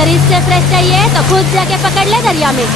अगर इससे फ्रेश चाहिए तो खुद जाके पकड़ ले दरिया में।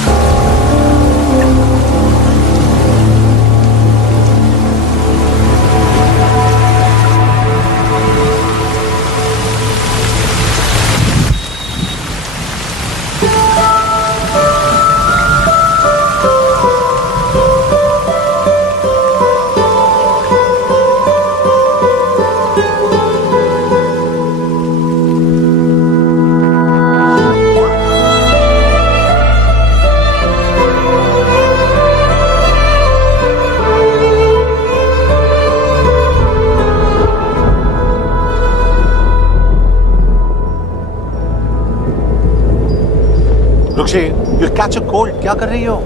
रुक्षी, you'll catch a cold. क्या कर रही हो?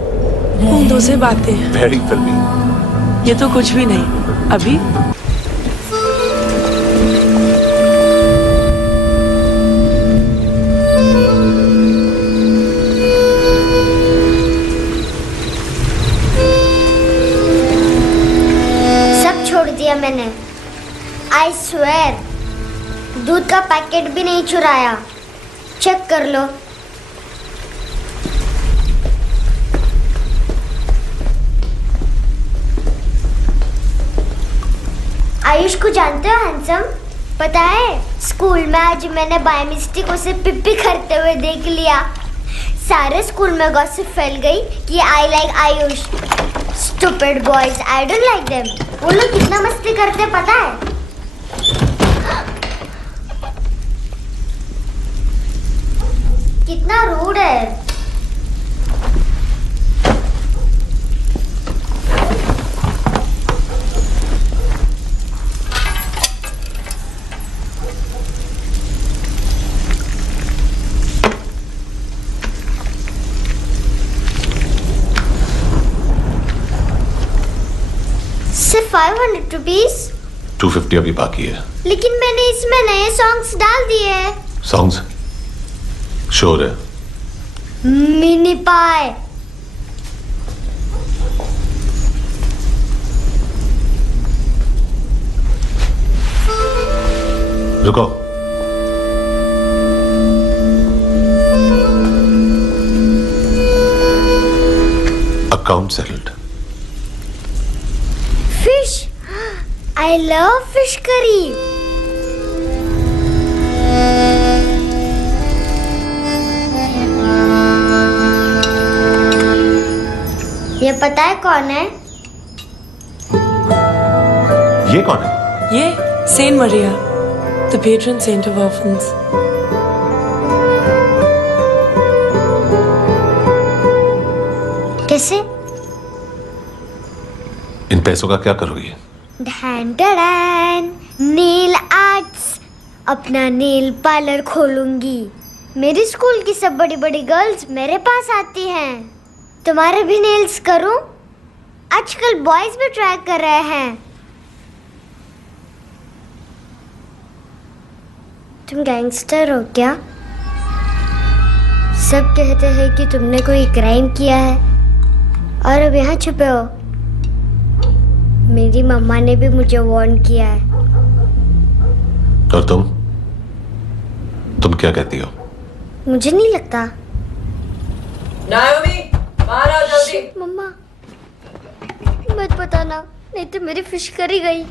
बूंदों से बातें। Very filmy. ये तो कुछ भी नहीं। अभी सब छोड़ दिया मैंने। I swear, दूध का पैकेट भी नहीं चुराया। चेक कर लो। आयुष को जानते हो हैंडसम? पता है स्कूल में आज मैंने बाय मिस्टेक उसे पिप्पी करते हुए देख लिया। सारे स्कूल में गॉसिप फैल गई कि I like Ayush. Stupid boys, I don't like them. वो लोग कितना मस्ती करते पता है? कितना रूड है। सिर्फ 500 रुपीस। 250 अभी बाकी है। लेकिन मैंने इसमें नए सॉन्ग्स डाल दिए हैं। सॉन्ग्स? श्योर है? मिनी पाए। रुको। Account settled. Fish, I love fish curry. ये पता है कौन है? ये कौन है? ये saint Maria, the patron saint of orphans. कैसे? इन पैसों का क्या करोगी? ढैन ढैन, नेल आर्ट्स। अपना नेल पार्लर खोलूंगी। मेरे स्कूल की सब बड़ी बड़ी गर्ल्स मेरे पास आती हैं। तुम्हारे भी नेल्स करूं? आजकल बॉयज भी ट्राई कर रहे हैं। तुम गैंगस्टर हो क्या? सब कहते हैं कि तुमने कोई क्राइम किया है और अब यहाँ छुपे हो। मेरी मम्मा ने भी मुझे वार्न किया है। और तुम क्या कहती हो? मुझे नहीं लगता। नायोमी, बाहर आओ जल्दी। मम्मा, मत बताना, नहीं तो मेरी फिश करी गई।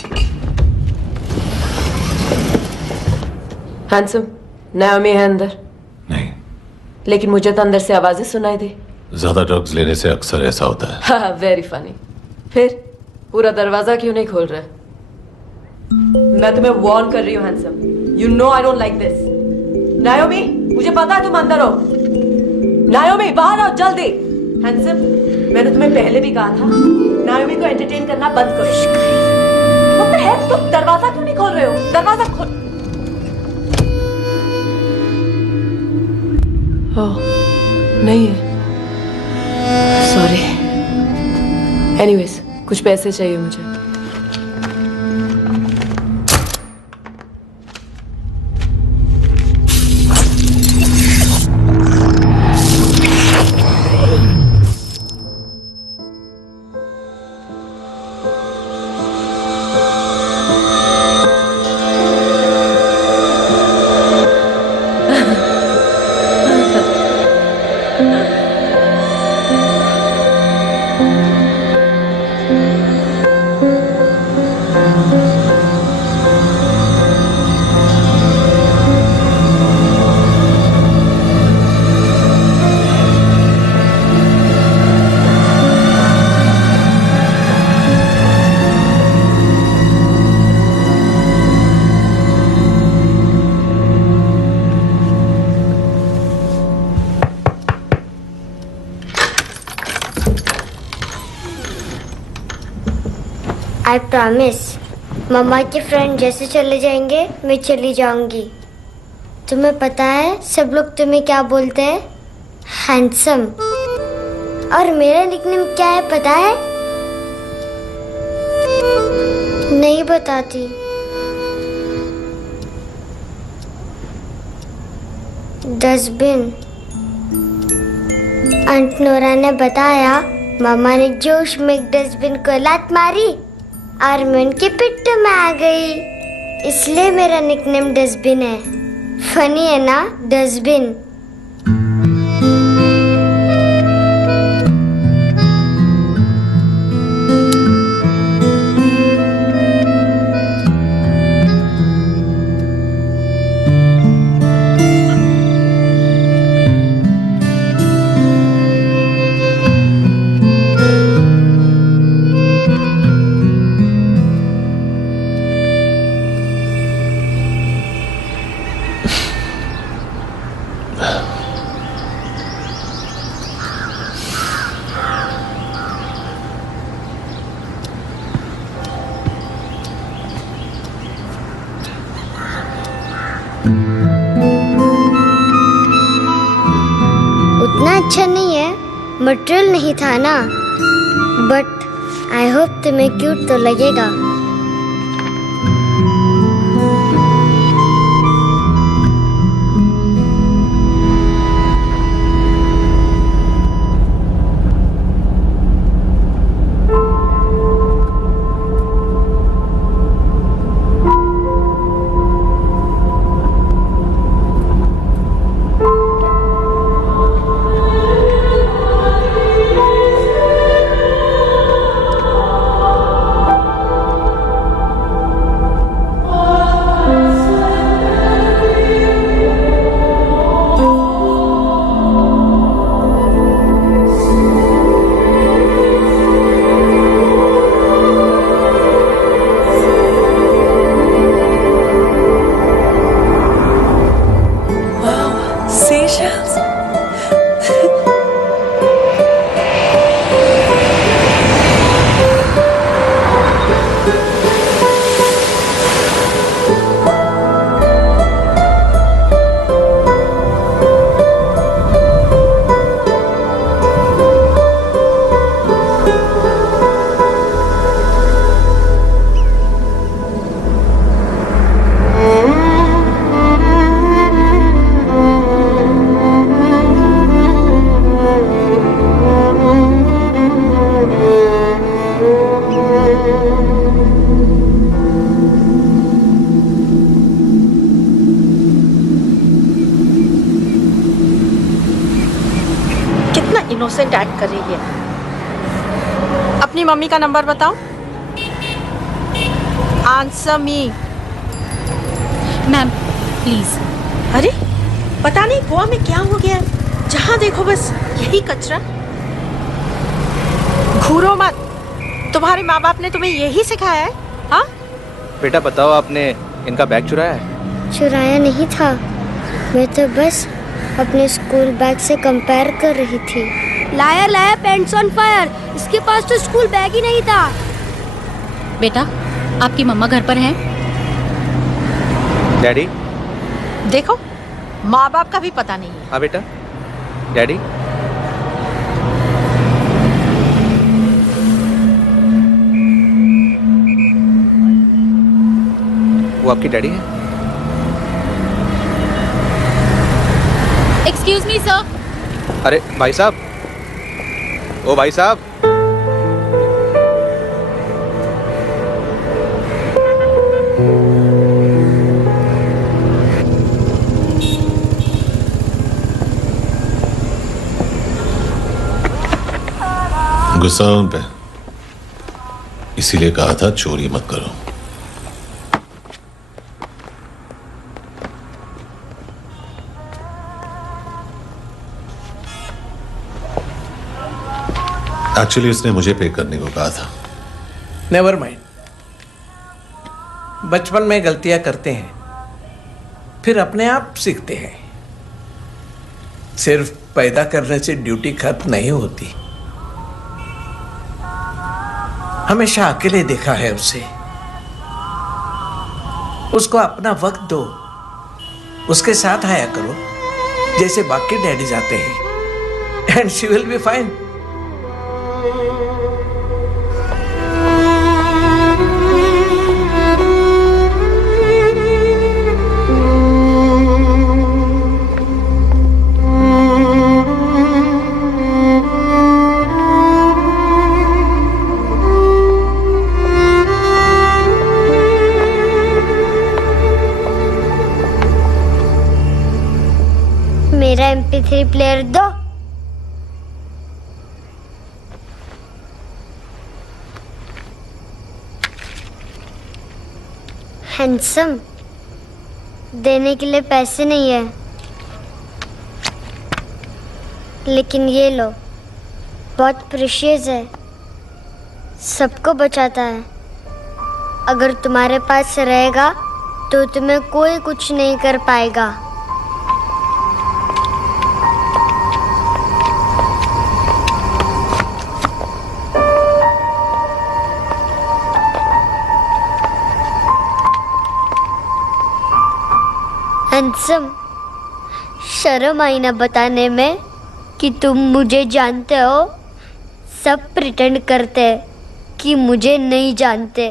हैंडसम, नायोमी है अंदर। नहीं। लेकिन मुझे तो अंदर से आवाजें सुनाई दी। ज्यादा ड्रग्स लेने से अक्सर ऐसा होता है। हाँ, वेरी फनी। फिर पूरा दरवाजा क्यों नहीं खोल रहे? मैं तुम्हें वार्न कर रही हूँ handsome. You know I don't like this. नायोमी, मुझे पता है तुम अंदर हो। नायोमी, बाहर आओ जल्दी। हैंडसम, मैंने तुम्हें पहले भी कहा था नायोमी को एंटरटेन करना बंद करो। What the heck? तुम दरवाजा क्यों नहीं खोल रहे हो? दरवाजा खोल। ओह, नहीं है। सॉरी। एनीवेज, कुछ पैसे चाहिए मुझे। I promise. मम्मा के फ्रेंड जैसे चले जाएंगे मैं चली जाऊंगी। तुम्हें पता है सब लोग तुम्हें क्या बोलते हैं? हैंडसम। और मेरा निकनेम क्या है पता है? नहीं बताती। डस्टबिन। आंट नोरा ने बताया मामा ने जोश में एक डस्टबिन को लात मारी और मैं उनके पिट्ठू में आ गई, इसलिए मेरा निकनेम डस्टबिन है। फनी है ना डस्टबिन? उतना अच्छा नहीं है, मटेरियल नहीं था ना, बट आई होप तुम्हें क्यूट तो लगेगा। इनोसेंट एक्ट कर रही है। अपनी मम्मी का नंबर बताओ। Answer me. Ma'am please. अरे पता नहीं गोवा में क्या हो गया, जहाँ देखो बस यही कचरा। घूरो मत, तुम्हारे माँ बाप ने तुम्हें यही सिखाया है? हाँ बेटा बताओ, आपने इनका बैग चुराया है? चुराया नहीं था, मैं तो बस अपने स्कूल बैग से कंपेयर कर रही थी। Liar liar pants on fire, इसके पास तो स्कूल बैग ही नहीं था। बेटा आपकी मम्मा घर पर हैं? डैडी देखो, माँ बाप का भी पता नहीं है। हाँ बेटा। डैडी वो आपकी डैडी है? Excuse me sir. अरे भाई साहब, ओ भाई साहब। गुस्सा उन पे, इसीलिए कहा था चोरी मत करो। एक्चुअली उसने मुझे पे करने को कहा था। नेवर माइंड, बचपन में गलतियां करते हैं, फिर अपने आप सीखते हैं। सिर्फ पैदा करने से ड्यूटी खत्म नहीं होती। हमेशा अकेले देखा है उसे। उसको अपना वक्त दो, उसके साथ आया करो जैसे बाकी डैडीज आते हैं, and she will be fine. मेरा MP3 प्लेयर दो। हैंडसम, देने के लिए पैसे नहीं है, लेकिन ये लो, बहुत प्रेशियस है, सबको बचाता है। अगर तुम्हारे पास रहेगा तो तुम्हें कोई कुछ नहीं कर पाएगा। हैंडसम, शर्म आई ना बताने में कि तुम मुझे जानते हो। सब प्रिटेंड करते हैं कि मुझे नहीं जानते।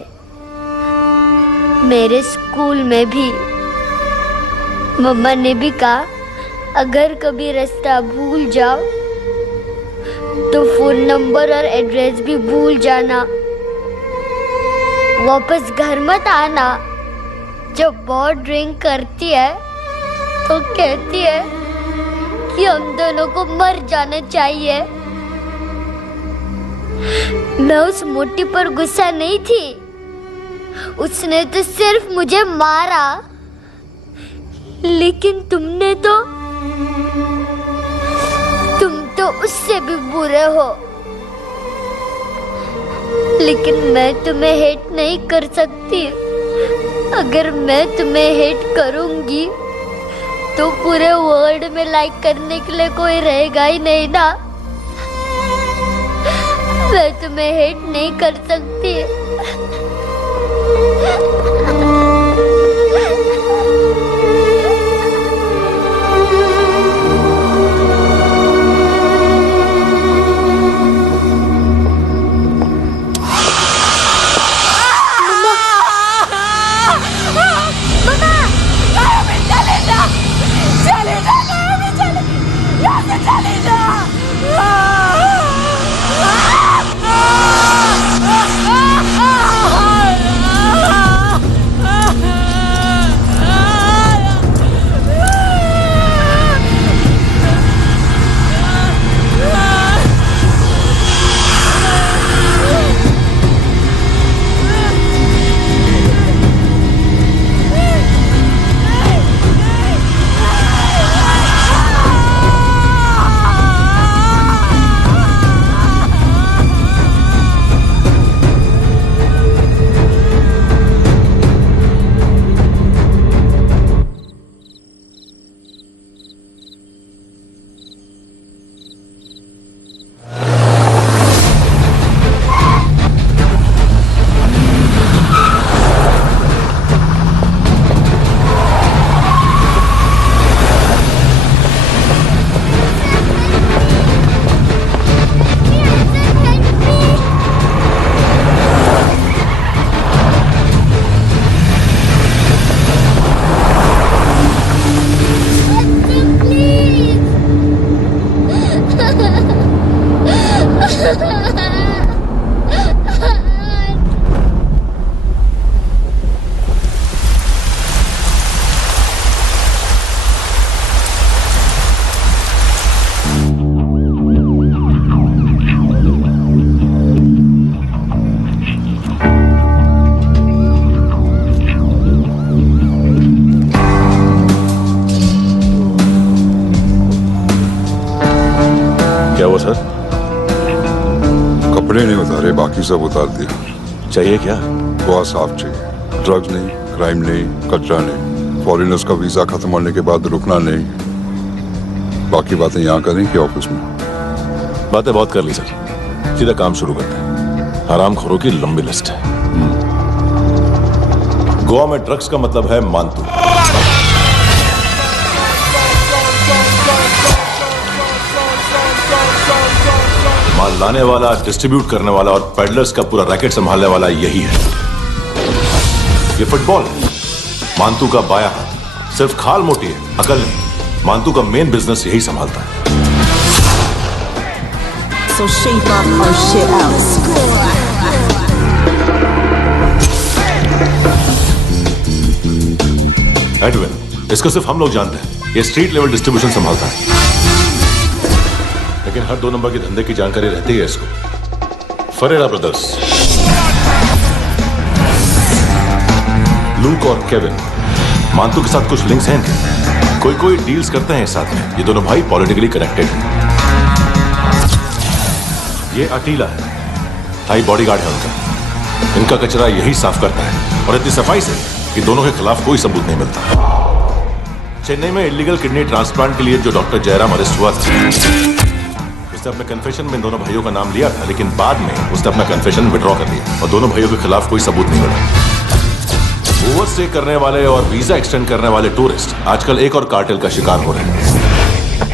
मेरे स्कूल में भी मम्मा ने भी कहा, अगर कभी रास्ता भूल जाओ तो फोन नंबर और एड्रेस भी भूल जाना, वापस घर मत आना। जब बहुत ड्रिंक करती है तो कहती है कि हम दोनों को मर जाना चाहिए। मैं उस मोटी पर गुस्सा नहीं थी, उसने तो सिर्फ मुझे मारा, लेकिन तुम तो उससे भी बुरे हो। लेकिन मैं तुम्हें हेट नहीं कर सकती। अगर मैं तुम्हें हेट करूंगी तो पूरे वर्ल्ड में लाइक करने के लिए कोई रहेगा ही नहीं ना। मैं तुम्हें हेट नहीं कर सकती। क्या हुआ सर? कपड़े नहीं उतारे, बाकी सब उतार दिया। चाहिए क्या? बहुत साफ चाहिए। ड्रग्स नहीं, क्राइम नहीं, कचरा नहीं। फॉरेनर्स का वीजा खत्म होने के बाद रुकना नहीं। बाकी बातें यहाँ करें कि ऑफिस में? बातें बहुत कर ली सर, सीधा काम शुरू करते हैं। हरामखोरों की लंबी लिस्ट है। गोवा में ड्रग्स का मतलब है मानतू। माल लाने वाला, डिस्ट्रीब्यूट करने वाला और पेडलर्स का पूरा रैकेट संभालने वाला यही है। ये फुटबॉल है, मानतू का बाया हाथ। सिर्फ खाल मोटी है, अकल नहीं। मानतू का मेन बिजनेस यही संभालता है। So shape up or shit out. Edwin, इसको सिर्फ हम लोग जानते हैं। ये स्ट्रीट लेवल डिस्ट्रीब्यूशन संभालता है, लेकिन हर 2 नंबर के धंधे की जानकारी रहती है इसको। फरेरा ब्रदर्स, लूक और केविन, मानतू के साथ कुछ लिंक्स हैं इनके। कोई डील्स करते हैं साथ में। ये दोनों भाई पॉलिटिकली कनेक्टेड हैं। ये अटीला है, थाई बॉडीगार्ड है उनका। इनका कचरा यही साफ करता है, और इतनी सफाई से कि दोनों के खिलाफ कोई सबूत नहीं मिलता। चेन्नई में इलीगल किडनी ट्रांसप्लांट के लिए जो डॉक्टर जयराम अरेस्ट हुआ था, उसने अपने कन्फेशन में दोनों भाइयों का नाम लिया था, लेकिन बाद में उसने अपना कन्फेशन विड्रॉ कर लिया और दोनों भाइयों के खिलाफ कोई सबूत नहीं मिला। ओवरस्टे करने वाले और वीजा एक्सटेंड करने वाले टूरिस्ट आजकल एक और कार्टेल का शिकार हो रहे हैं।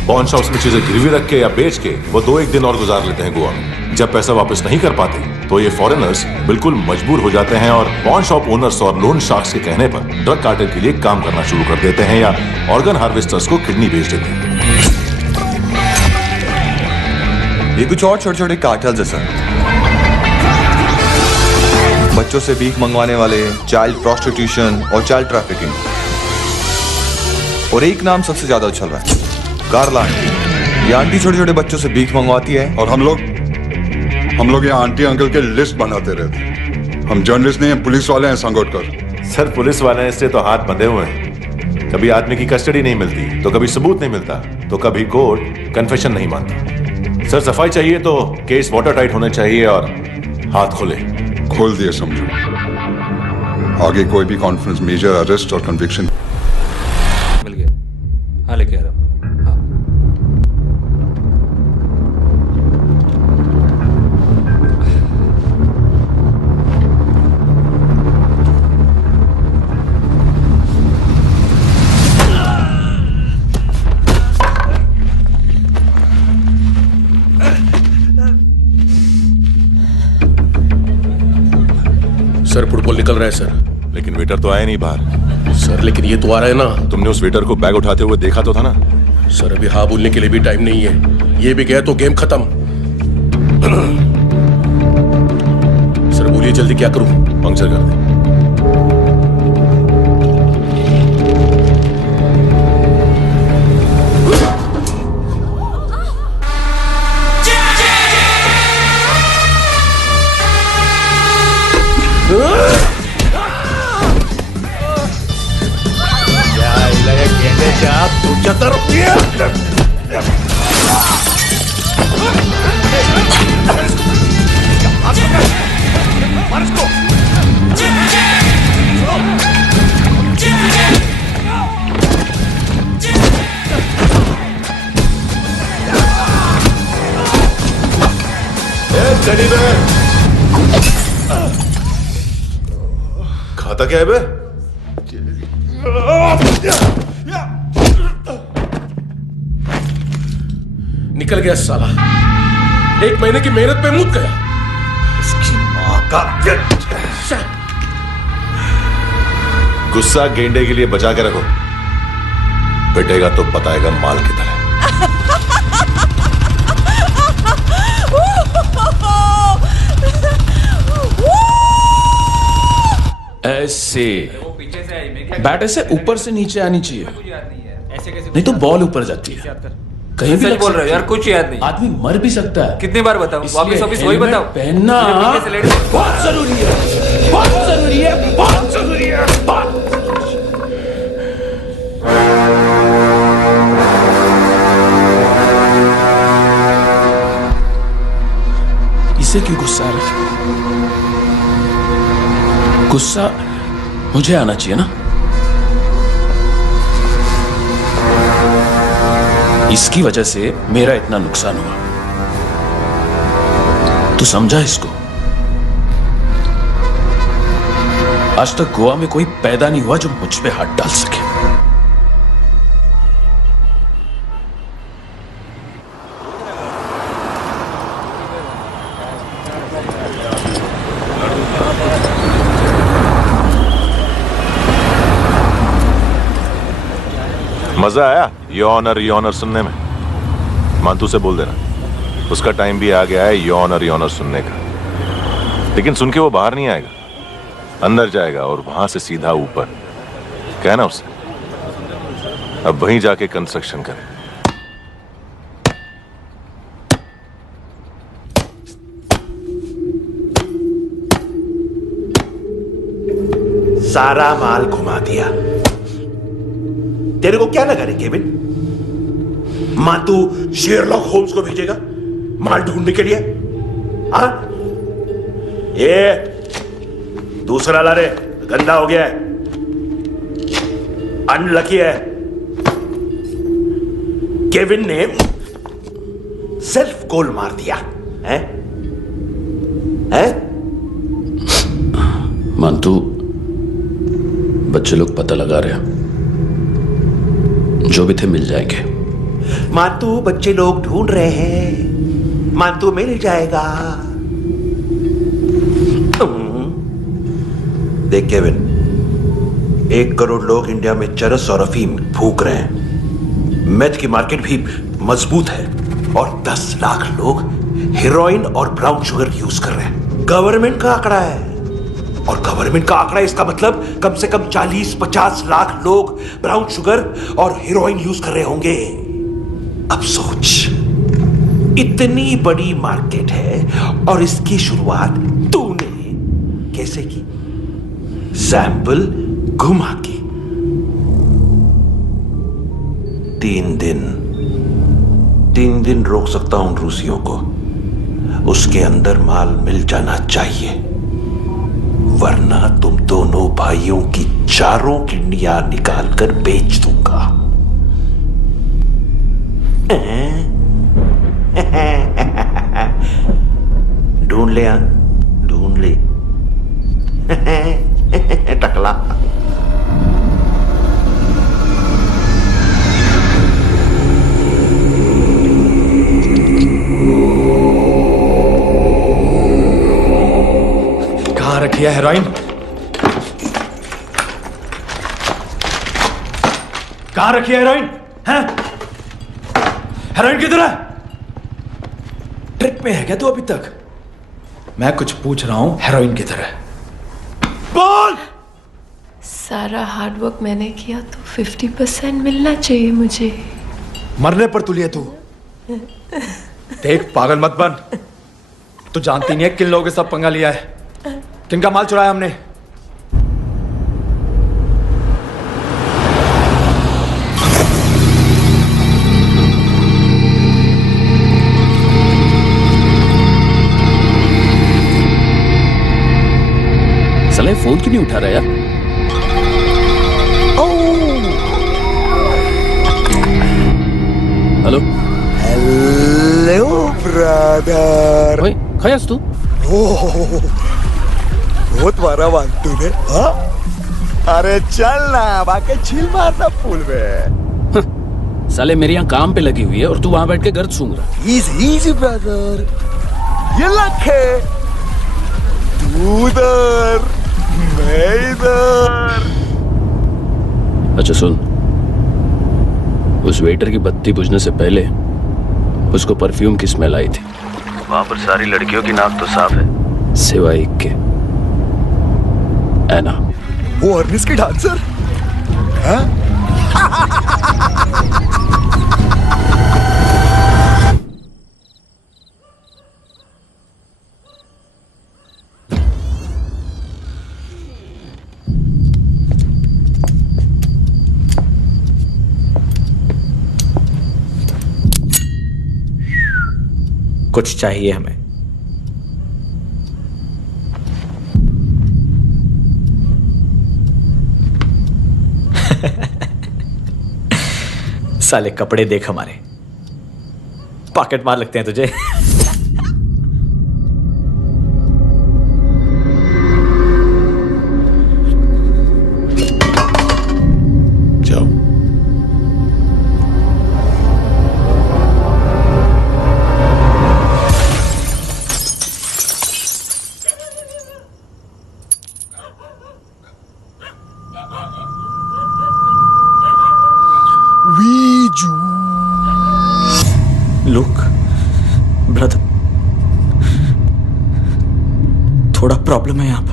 पॉन शॉप्स में चीजें गिरवी रख के या बेच के वो 2-1 दिन और गुजार लेते हैं गोवा में। जब पैसा वापस नहीं कर पाते तो ये फॉरेनर्स बिल्कुल मजबूर हो जाते हैं और पॉन शॉप ओनर्स और लोन शार्क्स के कहने पर ड्रग कार्टेल के लिए काम करना शुरू कर देते हैं या ऑर्गन हार्वेस्टर्स को किडनी बेच देते हैं। ये कुछ और छोटे छोटे कार्टेल्स है सर। बच्चों से भीख मंगवाने वाले, चाइल्ड प्रोस्टिट्यूशन और चाइल्ड ट्रैफिकिंग। और एक नाम सबसे ज्यादा उछल रहा है, कार्ला आंटी। ये आंटी छोटे छोटे बच्चों से भीख मंगवाती है। और हम लोग यहाँ आंटी अंकल के लिस्ट बनाते रहते। हम जर्नलिस्ट नहीं हैं, पुलिस वाले हैं संगोटकर। सर, पुलिस वाले इससे तो हाथ बंधे हुए हैं। कभी आदमी की कस्टडी नहीं मिलती तो कभी सबूत नहीं मिलता तो कभी कोर्ट कन्फेशन नहीं मानता। सर, सफाई चाहिए तो केस वाटर टाइट होने चाहिए और हाथ खोले। खोल दिए समझो। आगे कोई भी कॉन्फ्रेंस, मेजर अरेस्ट और कन्विक्शन मिल गया। हाँ, लेके आ रहा हूँ। हाँ। सर, फुटबॉल निकल रहा है सर। लेकिन वेटर तो आया नहीं बाहर। सर, लेकिन ये तो आ रहा है ना। तुमने उस वेटर को बैग उठाते हुए देखा तो था ना। सर, अभी हाँ बोलने के लिए भी टाइम नहीं है। ये भी गया तो गेम खत्म। सर बोलिए, जल्दी क्या करूं? पंक्चर कर दे। खाता क्या है बे? निकल गया साला। 1 महीने की मेहनत पे मुद गया। इसकी मां का गुस्सा गेंडे के लिए बचा के रखो, पिटेगा तो बताएगा माल की तरह। ऐसे बैट ऐसे ऊपर से नीचे आनी चाहिए, नहीं तो बॉल ऊपर जाती है। कहीं भी बोल रहे हो यार, कुछ याद नहीं। आदमी मर भी सकता है। कितनी बार बताऊं? वापस वही बताओ। पहनना बहुत जरूरी है, बहुत जरूरी है, बहुत जरूरी है। इसे क्यों गुस्सा आ रहा है? गुस्सा मुझे आना चाहिए ना। इसकी वजह से मेरा इतना नुकसान हुआ। तू समझा इसको? आज तक गोवा में कोई पैदा नहीं हुआ जो मुझ पे हाथ डाल सके। मजा आया योर ऑनर सुनने में? मानतू से बोल देना उसका टाइम भी आ गया है योर ऑनर सुनने का। लेकिन सुन के वो बाहर नहीं आएगा, अंदर जाएगा और वहां से सीधा ऊपर। कहना उसे अब वहीं जाके कंस्ट्रक्शन करे। सारा माल घुमा दिया। तेरे को क्या लगा रे केविन? मातू शेरलॉक होम्स को भेजेगा माल ढूंढने के लिए? हाँ, ये दूसरा ला रे, गंदा हो गया है, अनलकी है। केविन ने सेल्फ गोल मार दिया है? मानतू, बच्चे लोग पता लगा रहे हैं, जो भी थे मिल जाएंगे। मानतू, बच्चे लोग ढूंढ रहे हैं, मानतू मिल जाएगा। देख केविन, 1 करोड़ लोग इंडिया में चरस और अफीम फूक रहे हैं। मेथ की मार्केट भी मजबूत है और 10 लाख लोग हेरोइन और ब्राउन शुगर यूज कर रहे हैं। गवर्नमेंट का आंकड़ा है, और गवर्नमेंट का आंकड़ा इसका मतलब कम से कम 40-50 लाख लोग ब्राउन शुगर और हेरोइन यूज कर रहे होंगे। अब सोच, इतनी बड़ी मार्केट है और इसकी शुरुआत तूने कैसे की? सैंपल घुमा के। 3 दिन रोक सकता हूं रूसियों को, उसके अंदर माल मिल जाना चाहिए, वरना तुम दोनों भाइयों की 4 किडनियां निकाल कर बेच दूंगा। ढूंढ ले, ढूंढ ले टकला। कहाँ रखी है हेरोइन? कहाँ रखी है हेरोइन? हैं? हेरोइन किधर है? ट्रिप में है क्या तू अभी तक? मैं कुछ पूछ रहा हूं, हेरोइन किधर है? बोल! सारा हार्डवर्क मैंने किया तो 50% मिलना चाहिए मुझे। मरने पर तुली है तू। देख, पागल मत बन। तू जानती नहीं है किन लोगों के साथ पंगा लिया है, किनका माल चुराया हमने। साले फोन क्यों नहीं उठा रहा यार? Hello hello brother. ओए, खयास तू? बहुत मारा मानतू ने। हाँ, अरे चल ना, बाकी छील मारना पूल में। साले मेरी यहाँ काम पे लगी हुई है और तू वहां बैठ के गर्द सूंघ रहा। इजी ब्रदर, ये लखे, तू उधर, मैं इधर। अच्छा सुन, उस वेटर की बत्ती बुझने से पहले उसको परफ्यूम की स्मेल आई थी। वहां पर सारी लड़कियों की नाक तो साफ है, सिवाय एक के, ऐना। वो अर्निस की डांसर? हाँ? कुछ चाहिए हमें। साले कपड़े देख हमारे, पॉकेट मार लगते हैं तुझे। लुक ब्रदर, थोड़ा प्रॉब्लम है यहां पर।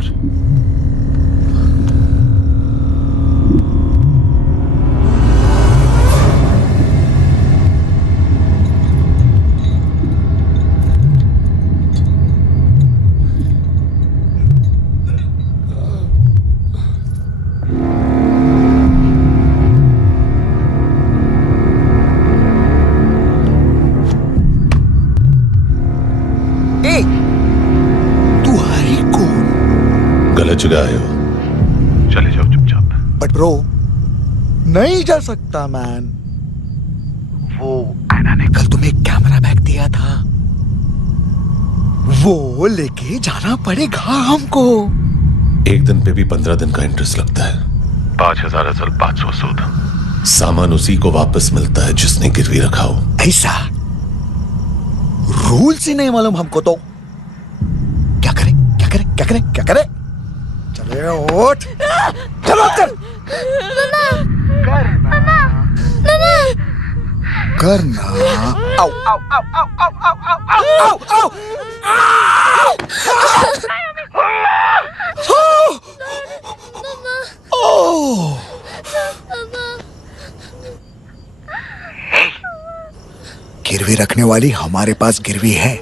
गलत जगह आए हो, चले जाओ चुपचाप। बट ब्रो, नहीं जा सकता मैन। वो एना ने कल तुम्हें एक कैमरा बैग दिया था, वो लेके जाना पड़ेगा हमको। एक दिन पे भी 15 दिन का इंटरेस्ट लगता है। 5,000 असल 500 सूद। सामान उसी को वापस मिलता है जिसने गिरवी रखा हो। ऐसा रूल्स ही नहीं मालूम हमको तो। क्या करें क्या करें क्या करें क्या करें? चले उठ, चलो कर करना। आओ आओ आओ आओ आओ आओ आओ आओ आओ। गिरवी रखने वाली हमारे पास गिरवी है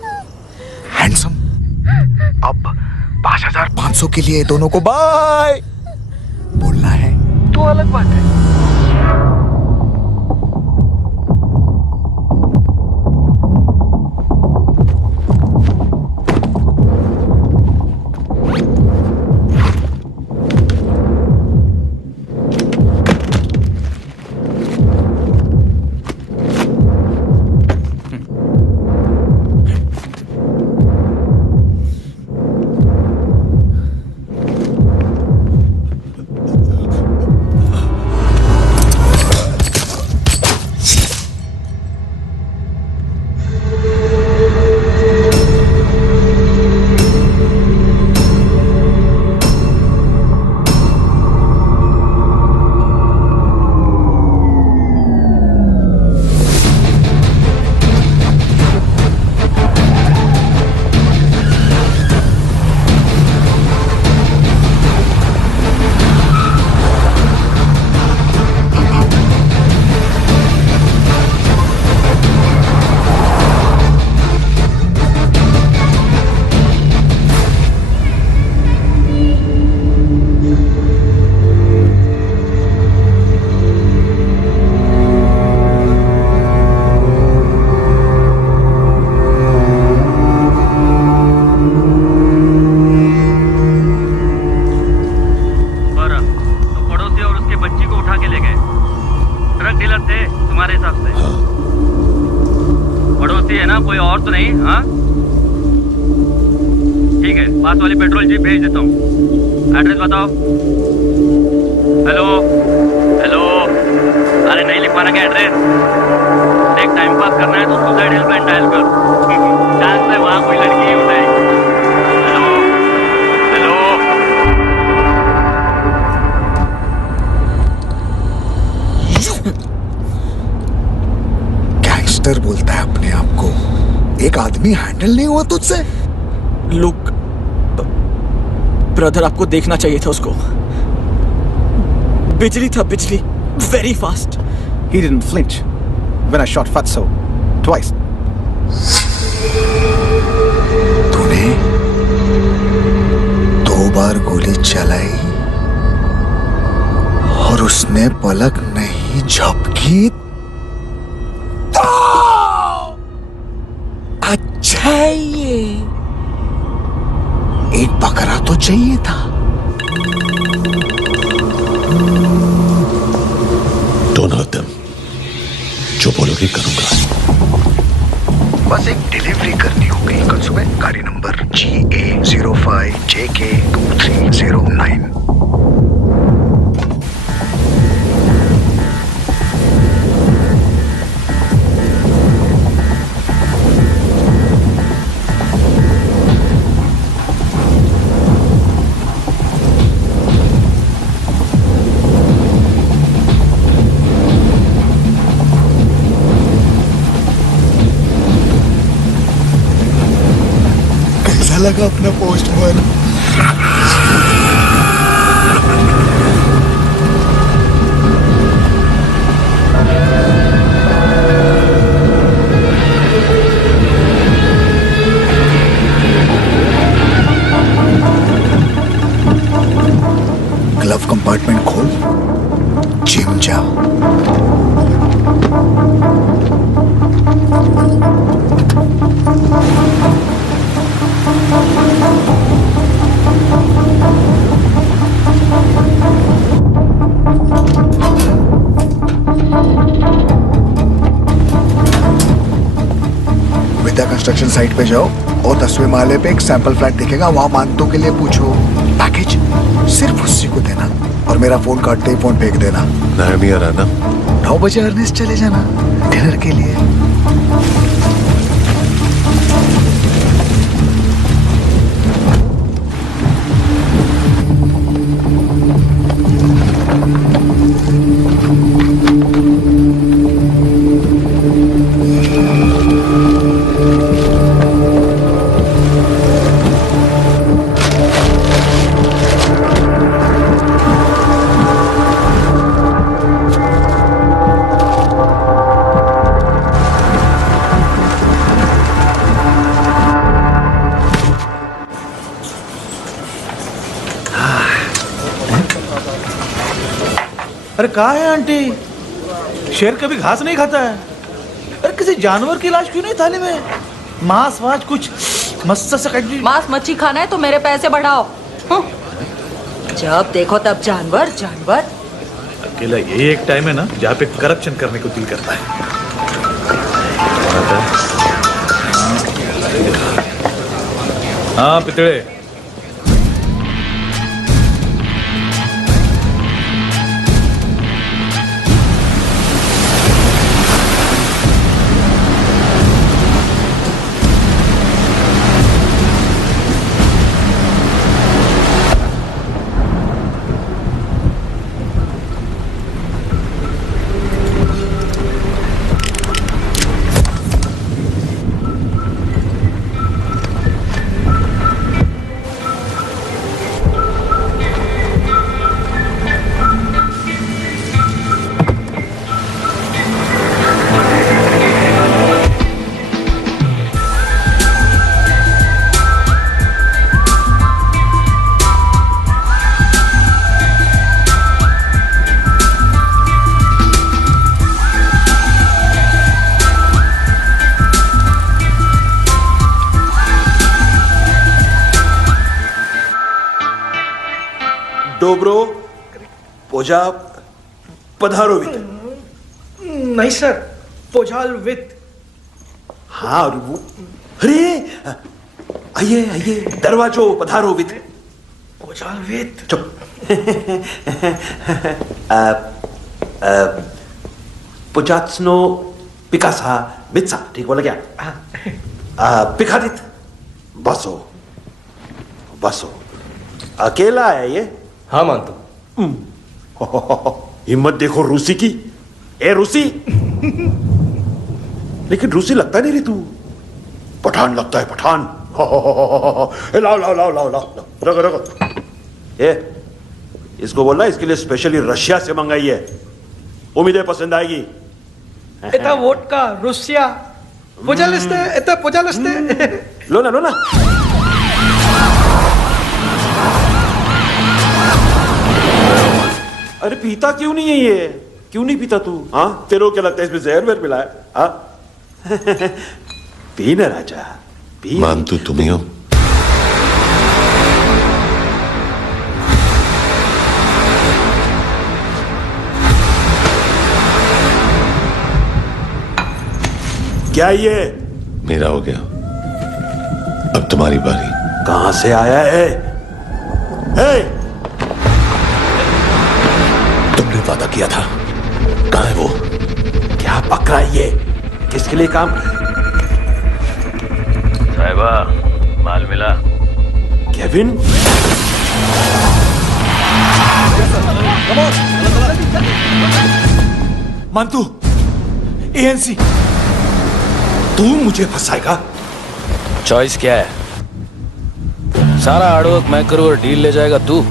हैंडसम। अब 5,500 के लिए दोनों को बाय बोलना है तो अलग बात है। पास वाली पेट्रोल जीप भेज देता हूँ। एड्रेस बताओ। हेलो हेलो, अरे नहीं लिख पाना क्या एड्रेस? देख टाइम पास करना है तो सुसाइड हेल्पलाइन डायल कर। चांस है वहाँ कोई लड़की ही उठाएगी। हेलो हेलो, गैंगस्टर बोलता है अपने आप को। एक आदमी हैंडल नहीं हुआ तुझसे? लुक ब्रदर, आपको देखना चाहिए था उसको। बिजली था, बिजली, very fast. He didn't flinch when I shot Fatso twice. तूने 2 बार गोली चलाई और उसने पलक नहीं झपकी तो अच्छा ये एक बकरा तो चाहिए था। Don't hurt them. जो बोलोगे करूंगा। बस एक डिलीवरी करनी होगी कल सुबह। गाड़ी नंबर GA05JK2309। अच्छा लगा अपना पोस्टमैन। ग्लव कंपार्टमेंट खोल, जिम जा। विद्या कंस्ट्रक्शन साइट पे जाओ और 10वें माले पे एक सैंपल फ्लैट दिखेगा, वहां मानतों के लिए पूछो। पैकेज सिर्फ उसी को देना और मेरा फोन काटते ही फोन फेंक देना। नायमी आ रहा ना? 9 बजे अर्नेस्ट चले जाना डिनर के लिए। अरे कहाँ है आंटी? शेर कभी घास नहीं खाता है। अरे किसी जानवर की लाश क्यों नहीं थाली में? मांस वाच कुछ मस्त सा मांस मच्छी खाना है तो मेरे पैसे बढ़ाओ। जब देखो तब जानवर जानवर। अकेला यही एक टाइम है ना जहाँ पे करप्शन करने को दिल करता है। हाँ पितड़े, डोब्रो पोजा पधारोवित। नहीं सर, पोजाल विथ। हाँ और वो, अरे आइए आइए, दरवाजो पधारोवित। पोजाल विथ। चुप। पोजात्सनो पिकासा मित्सा, ठीक बोला क्या? पिकादित बसो बसो। अकेला है ये? हाँ मानता हूं। हिम्मत देखो रूसी की। ए रूसी, लेकिन रूसी लगता नहीं रे तू, पठान लगता है पठान। लाओ लाओ लाओ लाओ लाओ, रखो रखो। ए इसको बोलना इसके लिए स्पेशली रशिया से मंगाई है, उम्मीद है पसंद आएगी। इतना वोडका रुसिया पोजालिस्ते, इतना पोजालिस्ते। लो ना लो ना। अरे पीता क्यों नहीं है ये? क्यों नहीं पीता तू? हाँ तेरे को क्या लगता है इसमें जहर वहर मिला है? हाँ पी ना राजा पी। मानतू तुम ही हो। क्या ये? मेरा हो गया, अब तुम्हारी बारी। कहां से आया है? तुमने वादा किया था, कहां है वो? क्या पकड़ा ये? किसके लिए काम? साहिबा माल मिला? केविन? मानतू, एएनसी। तू मुझे फंसाएगा? चॉइस क्या है? सारा हार्डवर्क मैं करूँ और डील ले जाएगा तू?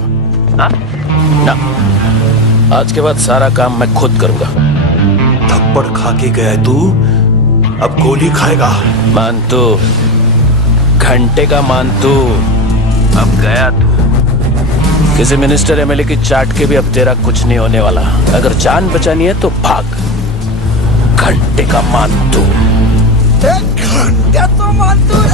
हाँ? ना, आज के बाद सारा काम मैं खुद करूंगा। थप्पड़ खा के गया तू, अब गोली खाएगा। मान तू, घंटे का मान तू, अब गया तू। किसी मिनिस्टर एमएलए की चाट के भी अब तेरा कुछ नहीं होने वाला। अगर जान बचानी है तो भाग। घंटे का मान तू। घंटे तो मान तू।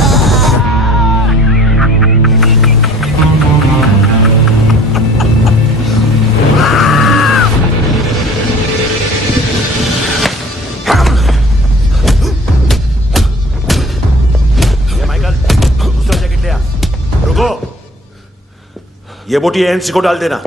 माइकल, दूसरा जैकेट ले आ। रुको, ये बोटी एनसी को डाल देना।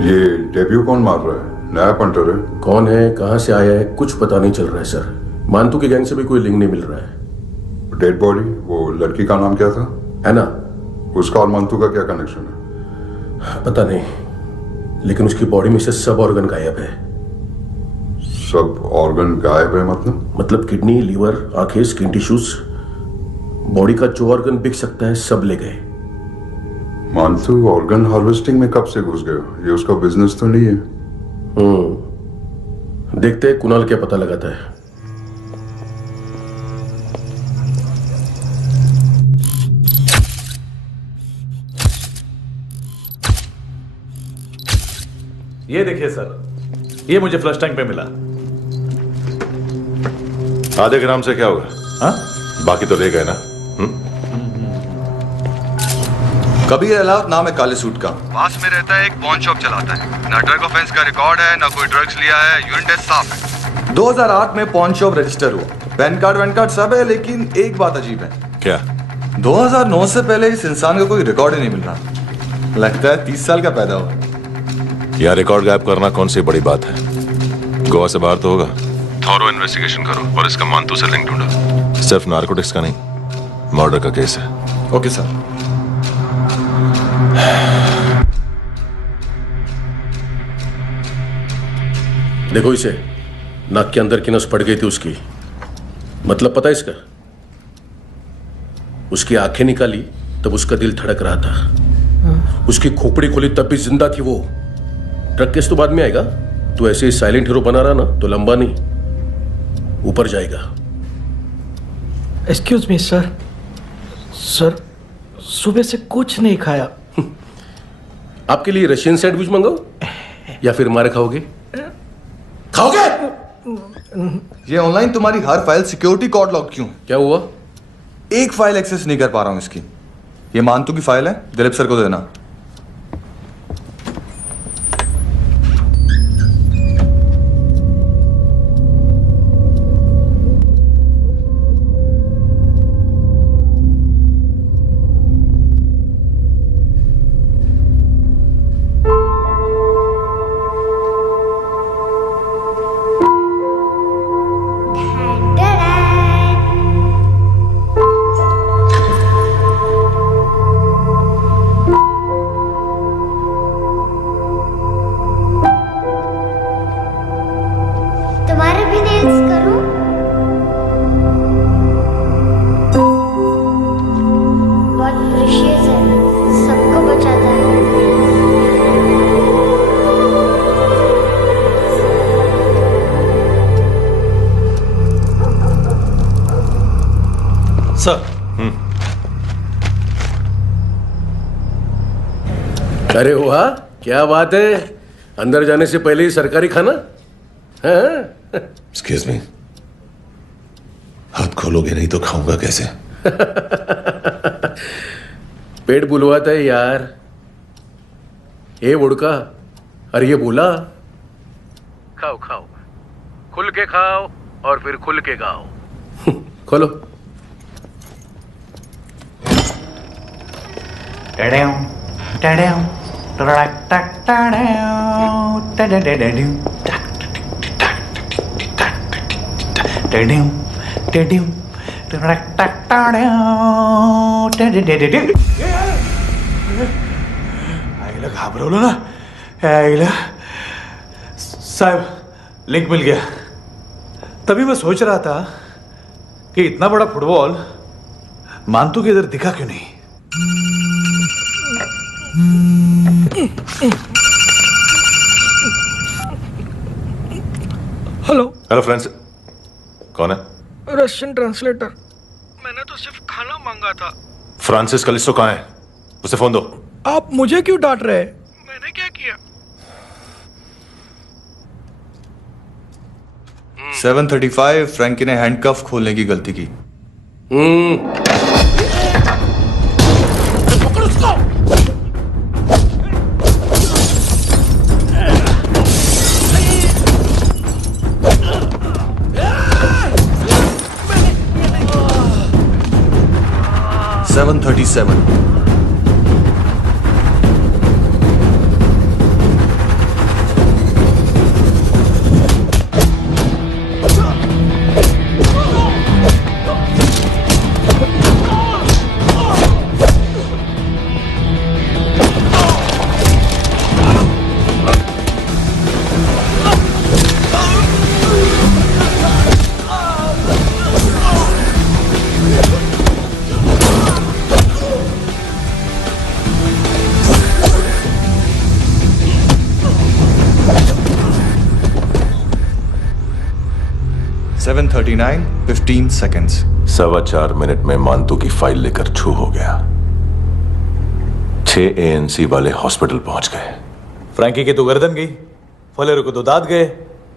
ये डेब्यू कौन मार रहा है? नया पंटर है। कौन है, कहां से आया है, कुछ पता नहीं चल रहा है सर। मानतू के गैंग से भी कोई लिंक नहीं मिल रहा है। डेड बॉडी, वो लड़की का नाम क्या था? है ना? उसका और मंतू का क्या कनेक्शन है? पता नहीं, लेकिन उसकी बॉडी में से सब ऑर्गन गायब है। सब ऑर्गन गायब है मतलब किडनी, लीवर, आंखें, स्किन टिश्यूज, बॉडी का जो ऑर्गन बिक सकता है सब ले गए। मानतू ऑर्गन हार्वेस्टिंग में कब से घुस गए? ये उसका बिजनेस तो नहीं है? देखते हैं कुणाल क्या पता लगाता है। ये देखिए सर, ये मुझे फ्लश टैंक पे मिला। आधे ग्राम से क्या होगा? हाँ? बाकी तो ले गए ना? कबीर अलाउत नाम है काले सूट का। पास में रहता है, एक पॉन शॉप चलाता है। ना ड्रग ऑफेंस का रिकॉर्ड है, ना कोई ड्रग्स लिया है, यूरिन टेस्ट साफ है। 2008 में पॉन शॉप रजिस्टर हुआ, पैन कार्ड सब है, लेकिन एक बात अजीब है। क्या? 2009 से पहले इस इंसान का कोई रिकॉर्ड ही नहीं मिल रहा। लगता है 30 साल का पैदा हुआ। यार रिकॉर्ड गायब करना कौन सी बड़ी बात है? गोवा से बाहर तो होगा। थॉरो इन्वेस्टिगेशन करो और इसका मानतू से लिंक ढूंढो। सिर्फ नारकोटिक्स का नहीं, मर्डर का केस है। Okay sir. देखो इसे, नाक के अंदर की नस पड़ गई थी उसकी। मतलब पता है इसका? उसकी आंखें निकाली तब उसका दिल धड़क रहा था। उसकी खोपड़ी खोली तब भी जिंदा थी वो। ड्रग केस तो बाद में आएगा। तो ऐसे ही साइलेंट हीरो बना रहा ना तो लंबा नहीं, ऊपर जाएगा। एक्सक्यूज मी सर, सुबह से कुछ नहीं खाया। आपके लिए रशियन सैंडविच मंगाओ या फिर मारे खाओगे? खाओगे? ये ऑनलाइन तुम्हारी हर फाइल सिक्योरिटी कोड लॉक क्यों? क्या हुआ? एक फाइल एक्सेस नहीं कर पा रहा हूं इसकी। ये मानतू की फाइल है, दिलीप सर को देना। तुम्हारे भी नेल्स करूं? बहुत प्रीशियस है, सबको बचाता है। सर। अरे वाह, क्या बात है। अंदर जाने से पहले ही सरकारी खाना। एक्सक्यूज मी, हाथ खोलोगे नहीं तो खाऊंगा कैसे? पेट बुलवाता है यार। ये बुड़का, अरे ये बोला। खाओ खाओ, खुल के खाओ और फिर खुल के गाओ। खोलो। आईला घाबरवलं ना। आईला साहब, लिंक मिल गया। तभी मैं सोच रहा था कि इतना बड़ा फुटबॉल मानतू के इधर दिखा क्यों नहीं। हेलो हेलो फ्रेंड्स, कौन है? Russian translator. मैंने तो सिर्फ खाना मांगा था। फ्रांसिस कलिस्टो कहाँ है? उसे फोन दो। आप मुझे क्यों डांट रहे हैं? मैंने क्या किया? 735 फ्रैंकी ने हैंडकफ खोलने की गलती की। पकड़ उसको। 737 737 7:39 15 seconds. 4.25 मिनट में मानतू की फाइल लेकर छू हो गया। 6 ANC वाले हॉस्पिटल पहुंच गए। फ्रैंकी की तो गर्दन गई, फलेरो को तो दांत गए।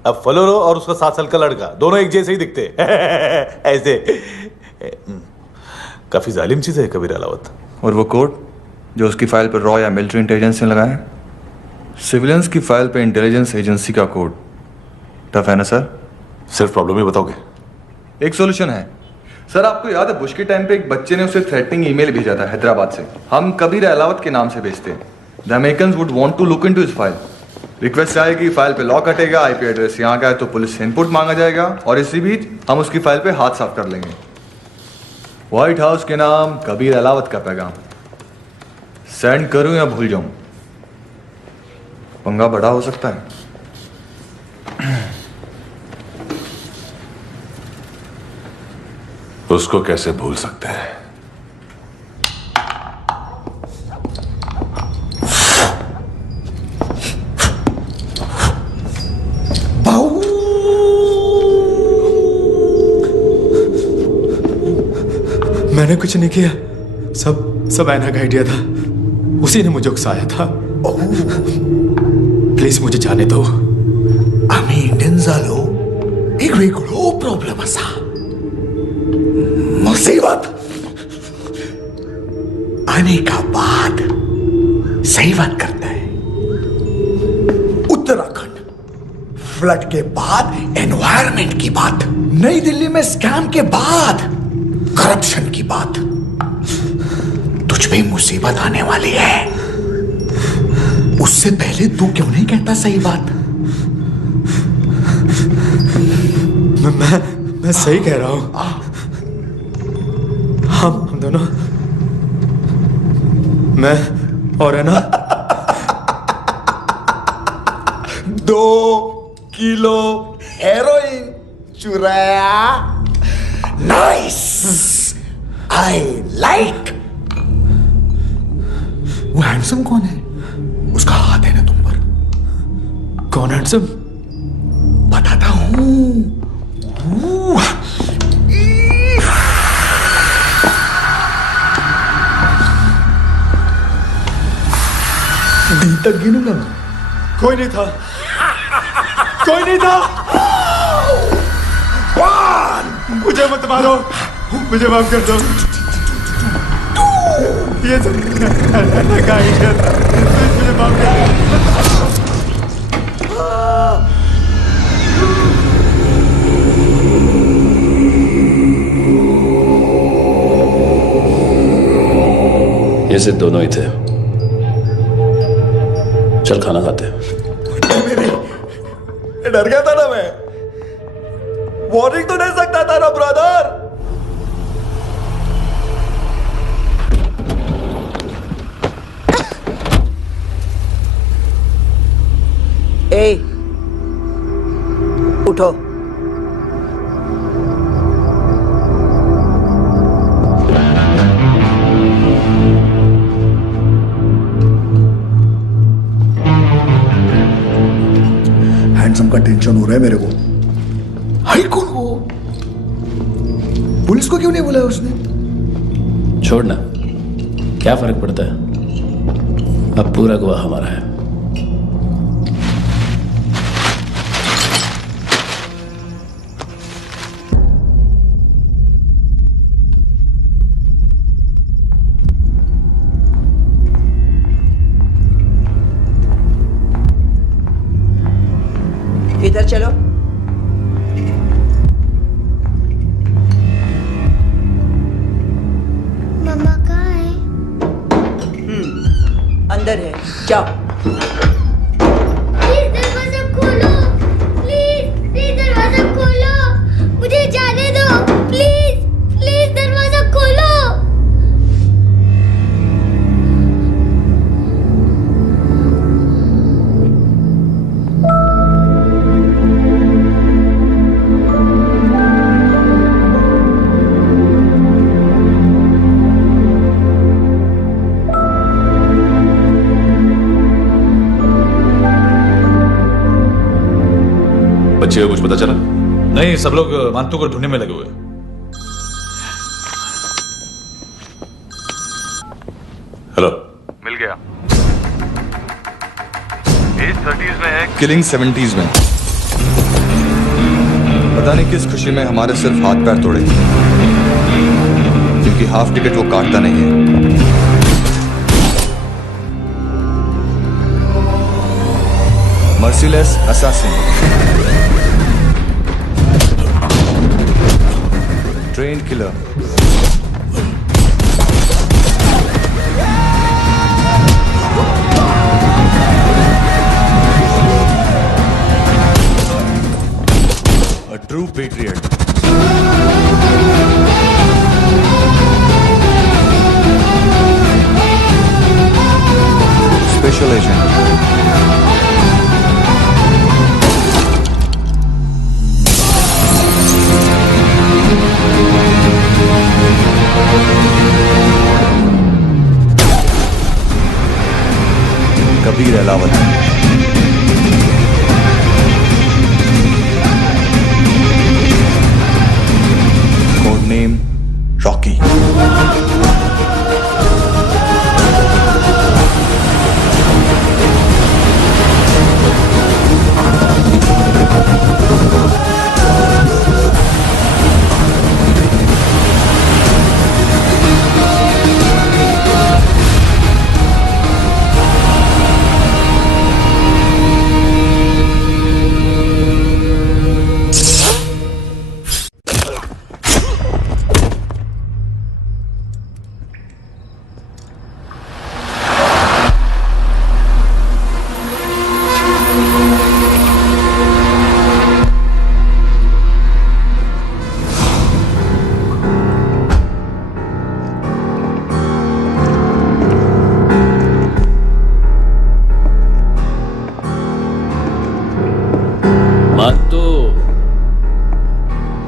अब फलेरो और उसका 7 साल का लड़का दोनों एक जैसे ही दिखते ऐसे। काफी जालिम चीज है कबीर अलावत। और वो कोड जो उसकी फाइल पर रॉ या मिलिट्री इंटेलिजेंस ने लगाया, सिविलियंस की फाइल पे इंटेलिजेंस एजेंसी का कोड। टफ है ना सर? सिर्फ प्रॉब्लम ही बताओगे? एक सॉल्यूशन है सर। आपको याद है बुश के टाइम पे एक बच्चे ने उसे थ्रेटनिंग ईमेल भेजा था हैदराबाद से। हम कबीर अलावत के नाम से भेजते हैं। The Americans would want to look into his file. Request आएगी, फाइल पे लॉक हटेगा, आईपी एड्रेस यहाँ का है तो पुलिस से इनपुट मांगा जाएगा और इसी बीच हम उसकी फाइल पे हाथ साफ कर लेंगे। व्हाइट हाउस के नाम कबीर अलावत का पैगाम। सेंड करूं या भूल जाऊं? पंगा बड़ा हो सकता है। उसको कैसे भूल सकते हैं? मैंने कुछ नहीं किया, सब ऐना का आइडिया था। उसी ने मुझे उकसाया था। प्लीज मुझे जाने दो। आम्ही इंडियन्स आलो एक वेगळो प्रॉब्लेम असा, मुसीबत आने का बाद। सही बात करता है। उत्तराखंड फ्लड के बाद एनवायरनमेंट की बात, नई दिल्ली में स्कैम के बाद करप्शन की बात। तुझ पे मुसीबत आने वाली है, उससे पहले तू क्यों नहीं कहता सही बात? मैं सही कह रहा हूं। हम दोनों, मैं और है ना 2 किलो हेरोइन चुराया। Nice, I like. वो हैंडसम कौन है? उसका हाथ है ना तुम पर। कौन हैंडसम? बताता हूं। डी तक गिनूंगा मैं। कोई नहीं था, कोई नहीं था। मुझे मत मारो, मुझे माफ कर दो। ये सब का आइडिया था, मुझे माफ कर दो। ये सिर्फ दोनों ही थे। चल खाना खाते हैं। डर गया था ना मैं। वार्निंग तो दे सकता था ना ब्रदर। ए, उठो। हैंडसम का टेंशन हो रहा है मेरे को। हाई कौन वो? पुलिस को क्यों नहीं बुलाया उसने? छोड़ना, क्या फर्क पड़ता है? अब पूरा गोवा हमारा है। इधर चलो। मम्मा कहाँ है? अंदर है, जाओ। प्लीज दरवाजा खोलो, प्लीज दरवाजा खोलो, मुझे जाने दो। प्लीज दरवाजा खोलो। बच्चे को कुछ पता चला? नहीं, सब लोग मानतू को ढूंढने में लगे हुए। हेलो। मिल गया। एज 30s में है, किलिंग 70s में। पता नहीं किस खुशी में हमारे सिर्फ हाथ पैर तोड़े, क्योंकि हाफ टिकट वो काटता नहीं है। Merciless assassin, train killer, a true patriot. Special agent. Kabir Ahlawat. Code name Rocky.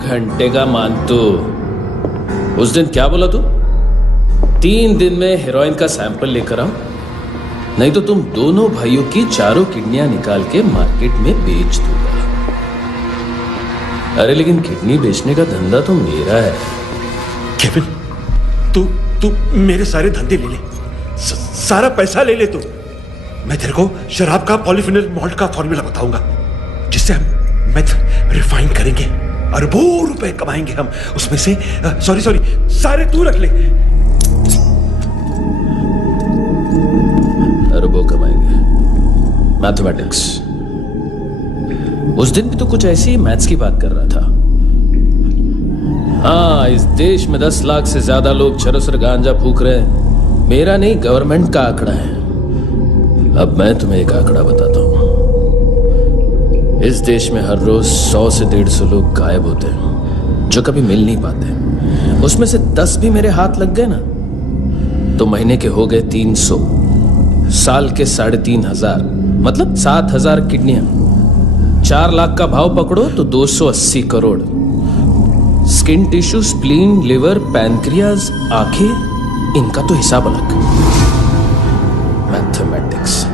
घंटे का मानतू, उस दिन क्या बोला तू? 3 दिन में हेरोइन का सैंपल लेकर आओ, नहीं तो तुम दोनों भाइयों की चारों किडनियां निकाल के मार्केट में बेच दूंगा। अरे लेकिन किडनी बेचने का धंधा तो मेरा है। केविन, तू मेरे सारे धंधे ले ले, सारा पैसा ले ले तू। मैं तेरे को शराब का पॉलीफिनल मॉल्ट का फॉर्मूला बताऊंगा, जिससे हम मेथ रिफाइन करेंगे, अरबों रुपए कमाएंगे हम उसमें से। सॉरी सारे तू रख ले। अरबों कमाएंगे, मैथमेटिक्स। उस दिन भी तो कुछ ऐसी मैथ्स की बात कर रहा था। हाँ, इस देश में 10 लाख से ज्यादा लोग चरस और गांजा फूक रहे हैं। मेरा नहीं, गवर्नमेंट का आंकड़ा है। अब मैं तुम्हें एक आंकड़ा बताता हूं। इस देश में हर रोज 100 से 150 लोग गायब होते हैं, जो कभी मिल नहीं पाते। उसमें से 10 भी मेरे हाथ लग गए ना, तो महीने के हो गए 300, साल के 3500, मतलब 7000 किडनियां। 4 लाख का भाव पकड़ो तो 280 crore. Skin tissue, spleen, liver, pancreas, आंखें, इनका तो हिसाब अलग। मैथमेटिक्स।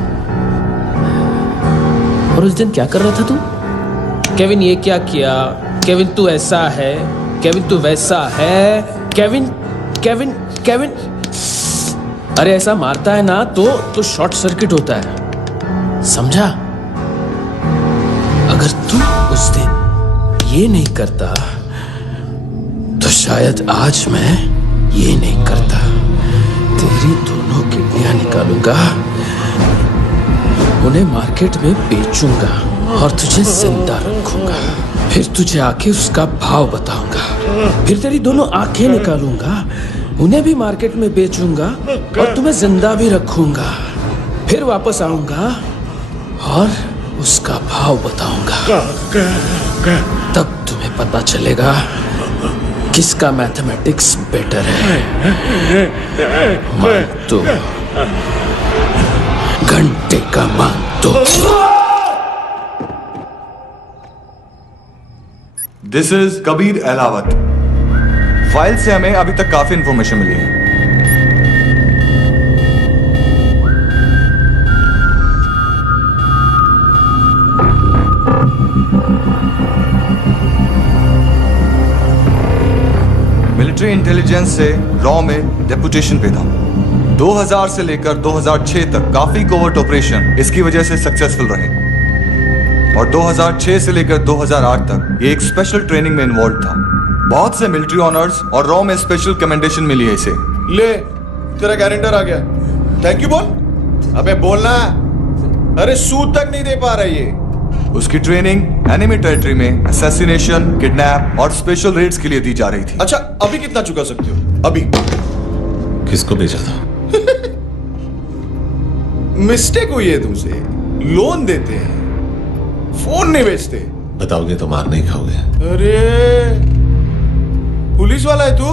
और उस दिन क्या कर रहा था तू? केविन ये क्या किया, केविन तू ऐसा है, केविन तू वैसा है, केविन केविन केविन। अरे ऐसा मारता है ना तो शॉर्ट सर्किट होता है, समझा? अगर तू उस दिन ये नहीं करता तो शायद आज मैं ये नहीं करता। तेरी दोनों किडनियां निकालूंगा, उन्हें मार्केट में बेचूंगा और तुझे जिंदा रखूंगा। फिर तुझे आके उसका भाव बताऊंगा। फिर तेरी दोनों आंखें निकालूंगा, उन्हें भी मार्केट में बेचूंगा और तुम्हें जिंदा भी रखूंगा। फिर वापस आऊंगा और उसका भाव बताऊंगा। तब तुम्हें पता चलेगा किसका मैथमेटिक्स बेटर है। मानतो, घंटे का मानतो। This is Kabir Ahlawat. File से हमें अभी तक काफी इंफॉर्मेशन मिली है। इंटेलिजेंस से रॉ में डेपुटेशन पे था। 2000 से लेकर 2006 तक काफी कोवर्ट ऑपरेशन इसकी वजह से सक्सेसफुल रहे और 2006 से लेकर 2008 तक ये एक स्पेशल ट्रेनिंग में इन्वॉल्व था। बहुत से मिलिट्री ऑनर्स और रॉ में स्पेशल कमेंडेशन मिली है इसे। ले तेरा गारंटर आ गया, थैंक यू बोल। अबे बोलना, अरे सूद तक नहीं दे पा रहा ये। उसकी ट्रेनिंग एनिमी टेरिटरी में असैसिनेशन, किडनैप और स्पेशल रेड्स के लिए दी जा रही थी। अच्छा अभी कितना चुका सकते हो? अभी किसको भेजा था? मिस्टेक हुई है तुमसे, लोन देते हैं, फोन नहीं बेचते। बताओगे तो मार नहीं खाओगे। अरे पुलिस वाला है तू?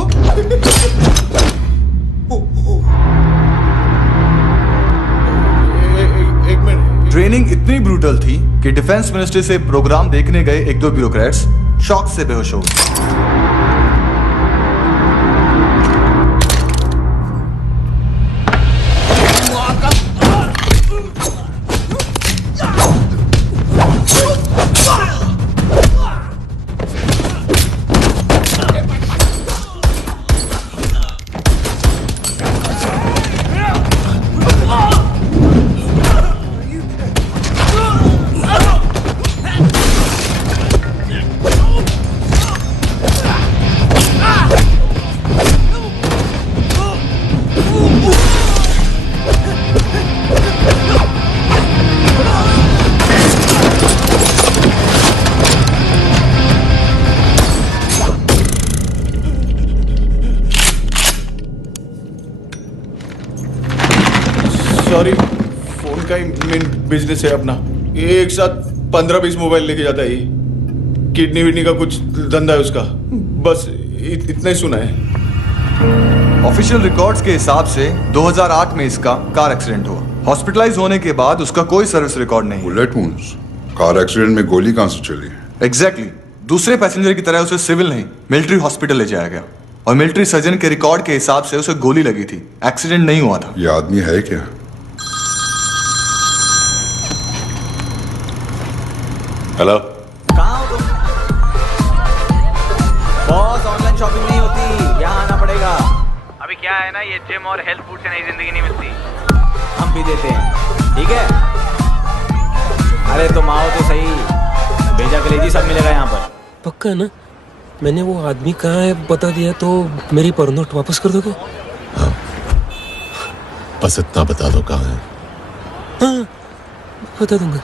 एक मिनट। ट्रेनिंग इतनी ब्रूटल थी कि डिफेंस मिनिस्ट्री से प्रोग्राम देखने गए एक दो ब्यूरोक्रेट्स शॉक से बेहोश हो गए। सॉरी, फोन का ही मेन बिजनेस है अपना। एक साथ 15-20 मोबाइल लेके जाता है। किडनी विडनी का कुछ धंधा है उसका, बस इतना ही सुना है। ऑफिशियल रिकॉर्ड्स के हिसाब से 2008 में इसका कार एक्सीडेंट हुआ। हॉस्पिटलाइज होने के बाद उसका कोई सर्विस रिकॉर्ड नहीं। बुलेट वुंड्स, कार एक्सीडेंट में गोली कहां से चली? एग्जैक्टली। दूसरे पैसेंजर की तरह उसे सिविल नहीं मिलिट्री हॉस्पिटल ले जाया गया और मिलिट्री सर्जन के रिकॉर्ड के हिसाब से उसे गोली लगी थी, एक्सीडेंट नहीं हुआ था। ये आदमी है क्या? हेलो, बॉस ऑनलाइन शॉपिंग नहीं होती, यहाँ आना पड़ेगा। अभी क्या है ना, ये जिम और हेल्थ फूड से नई जिंदगी नहीं मिलती। हम भी देते हैं, ठीक है? अरे तुम आओ तो सही, भेजा कलेजी सब मिलेगा यहाँ पर। पक्का ना? मैंने वो आदमी कहाँ है बता दिया तो मेरी पर नोट वापस कर दोगे? हाँ, बस इतना बता दो कहाँ है। हाँ, बता दूंगा।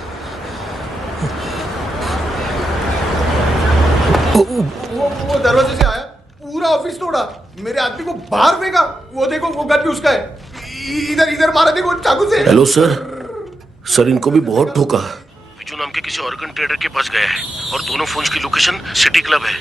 वो दरवाजे से आया, पूरा ऑफिस तोड़ा, मेरे आदमी को बाहर फेंका। वो देखो, वो गन भी उसका है। इधर मारा, देखो चाकू से। हेलो सर, इनको भी बहुत ठोका। विजू नाम के किसी ऑर्गन ट्रेडर के पास गया है और दोनों फोन्स की लोकेशन सिटी क्लब है।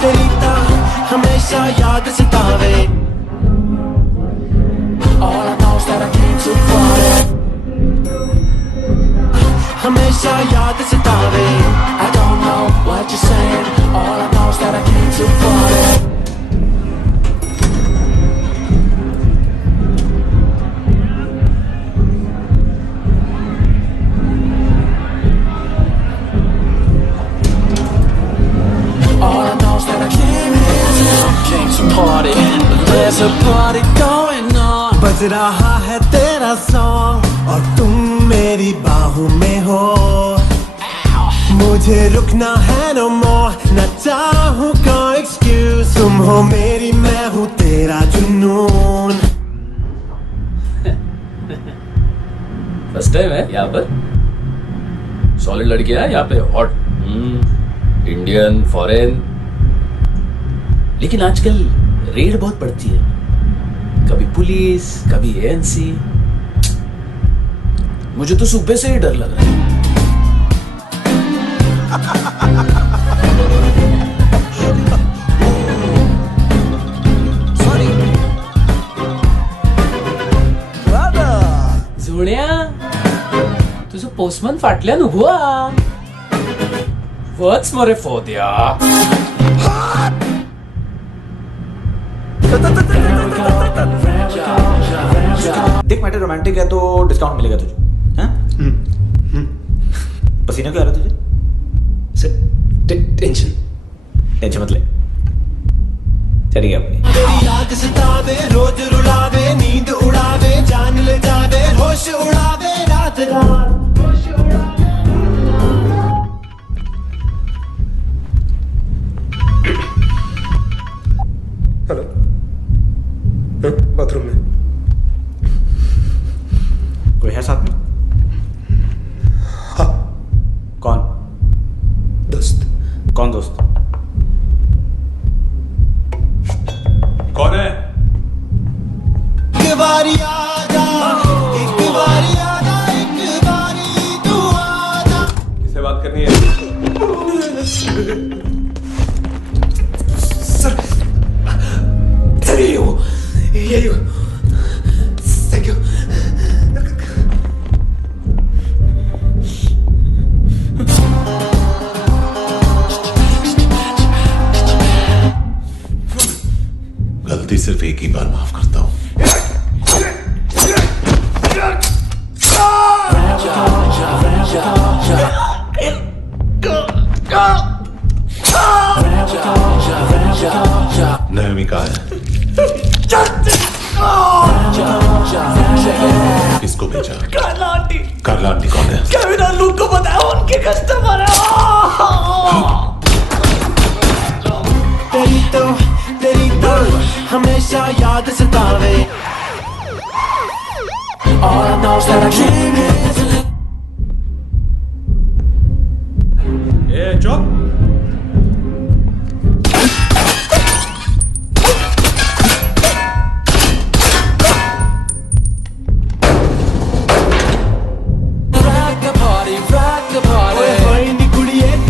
तेरी तो हमेशा याद सतावे। All I know is that I came too far. हमेशा याद सतावे। I don't know what you're saying. All I know is that I came too far. Party, there's a party going on. बज रहा है तेरा सॉन्ग और तुम मेरी बाहों में हो। मुझे रुकना है no more, न चाहूँ कोई एक्सक्यूज। तुम हो मेरी, मैं हूँ तेरा जुनून। फर्स्ट टाइम है यहाँ पर? सॉलिड लड़की है यहाँ पे, हॉट इंडियन फॉरेन। लेकिन आजकल रेड बहुत पड़ती है, कभी पुलिस कभी एएनसी। मुझे तो सुबह से ही डर लग रहा है। जोड्या, तुझं पोस्टमन फाटल्यान उभो हा. वच मरे फोद्या. देख मैटर रोमांटिक है तो डिस्काउंट मिलेगा तुझे, हाँ? पसीना क्यों आ रहा है तुझे? टेंशन मत ले, चलिए अपनी। तेरी याद सतावे, रोज रुलावे, नींद उड़ावे, जान ले जावे, होश उड़ावे, रात रात होश उड़ावे। हेलो, बाथरूम में कोई है साथ में? हाँ। कौन? दोस्त। कौन दोस्त? कौन है? एक बारी आजा, एक बारी आजा, एक बारी तू आजा। किससे बात करनी है? सर यही हो। Thank you. गलती सिर्फ एक ही बार माफ करता हूं। नयमी कहाँ है? किसको भेजा? कार्ला आंटी। कार्ला आंटी कौन है? केविन और लूक को बताया, उनके कस्टमर है। तेरी तो हमेशा याद सतावे। All I know is that I dream is चुप।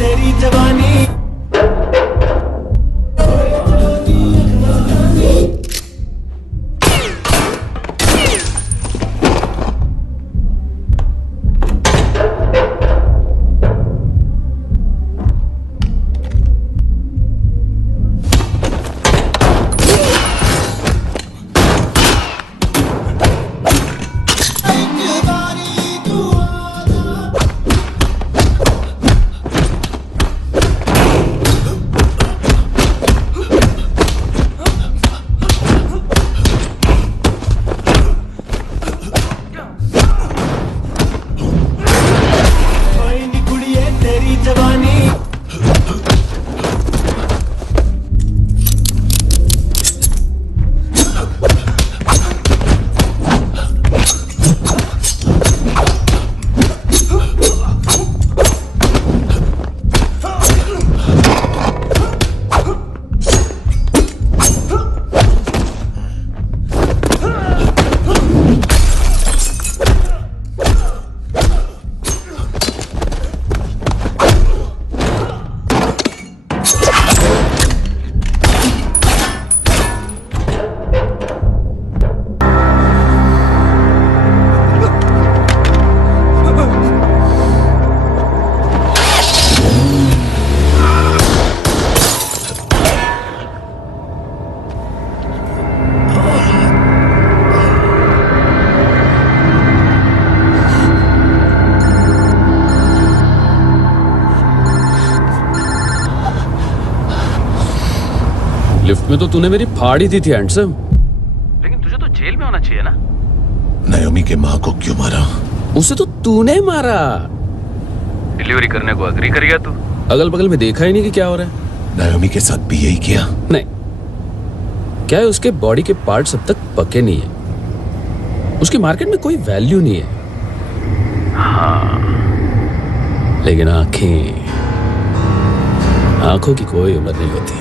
तेरी जवानी लिफ्ट में तो तूने मेरी फाड़ ही दी थी हैंडसम। लेकिन तुझे तो जेल में होना चाहिए ना। नयोमी के माँ को क्यों मारा? उसे तो तूने मारा। डिलीवरी करने को अग्री कर गया तू। अगल बगल में देखा ही नहीं कि क्या हो रहा है। नयोमी के साथ भी यही किया? नहीं, क्या है उसके बॉडी के पार्ट्स अब तक पके नहीं है, उसकी मार्केट में कोई वैल्यू नहीं है। हाँ, लेकिन आंखों की कोई उम्र नहीं होती है।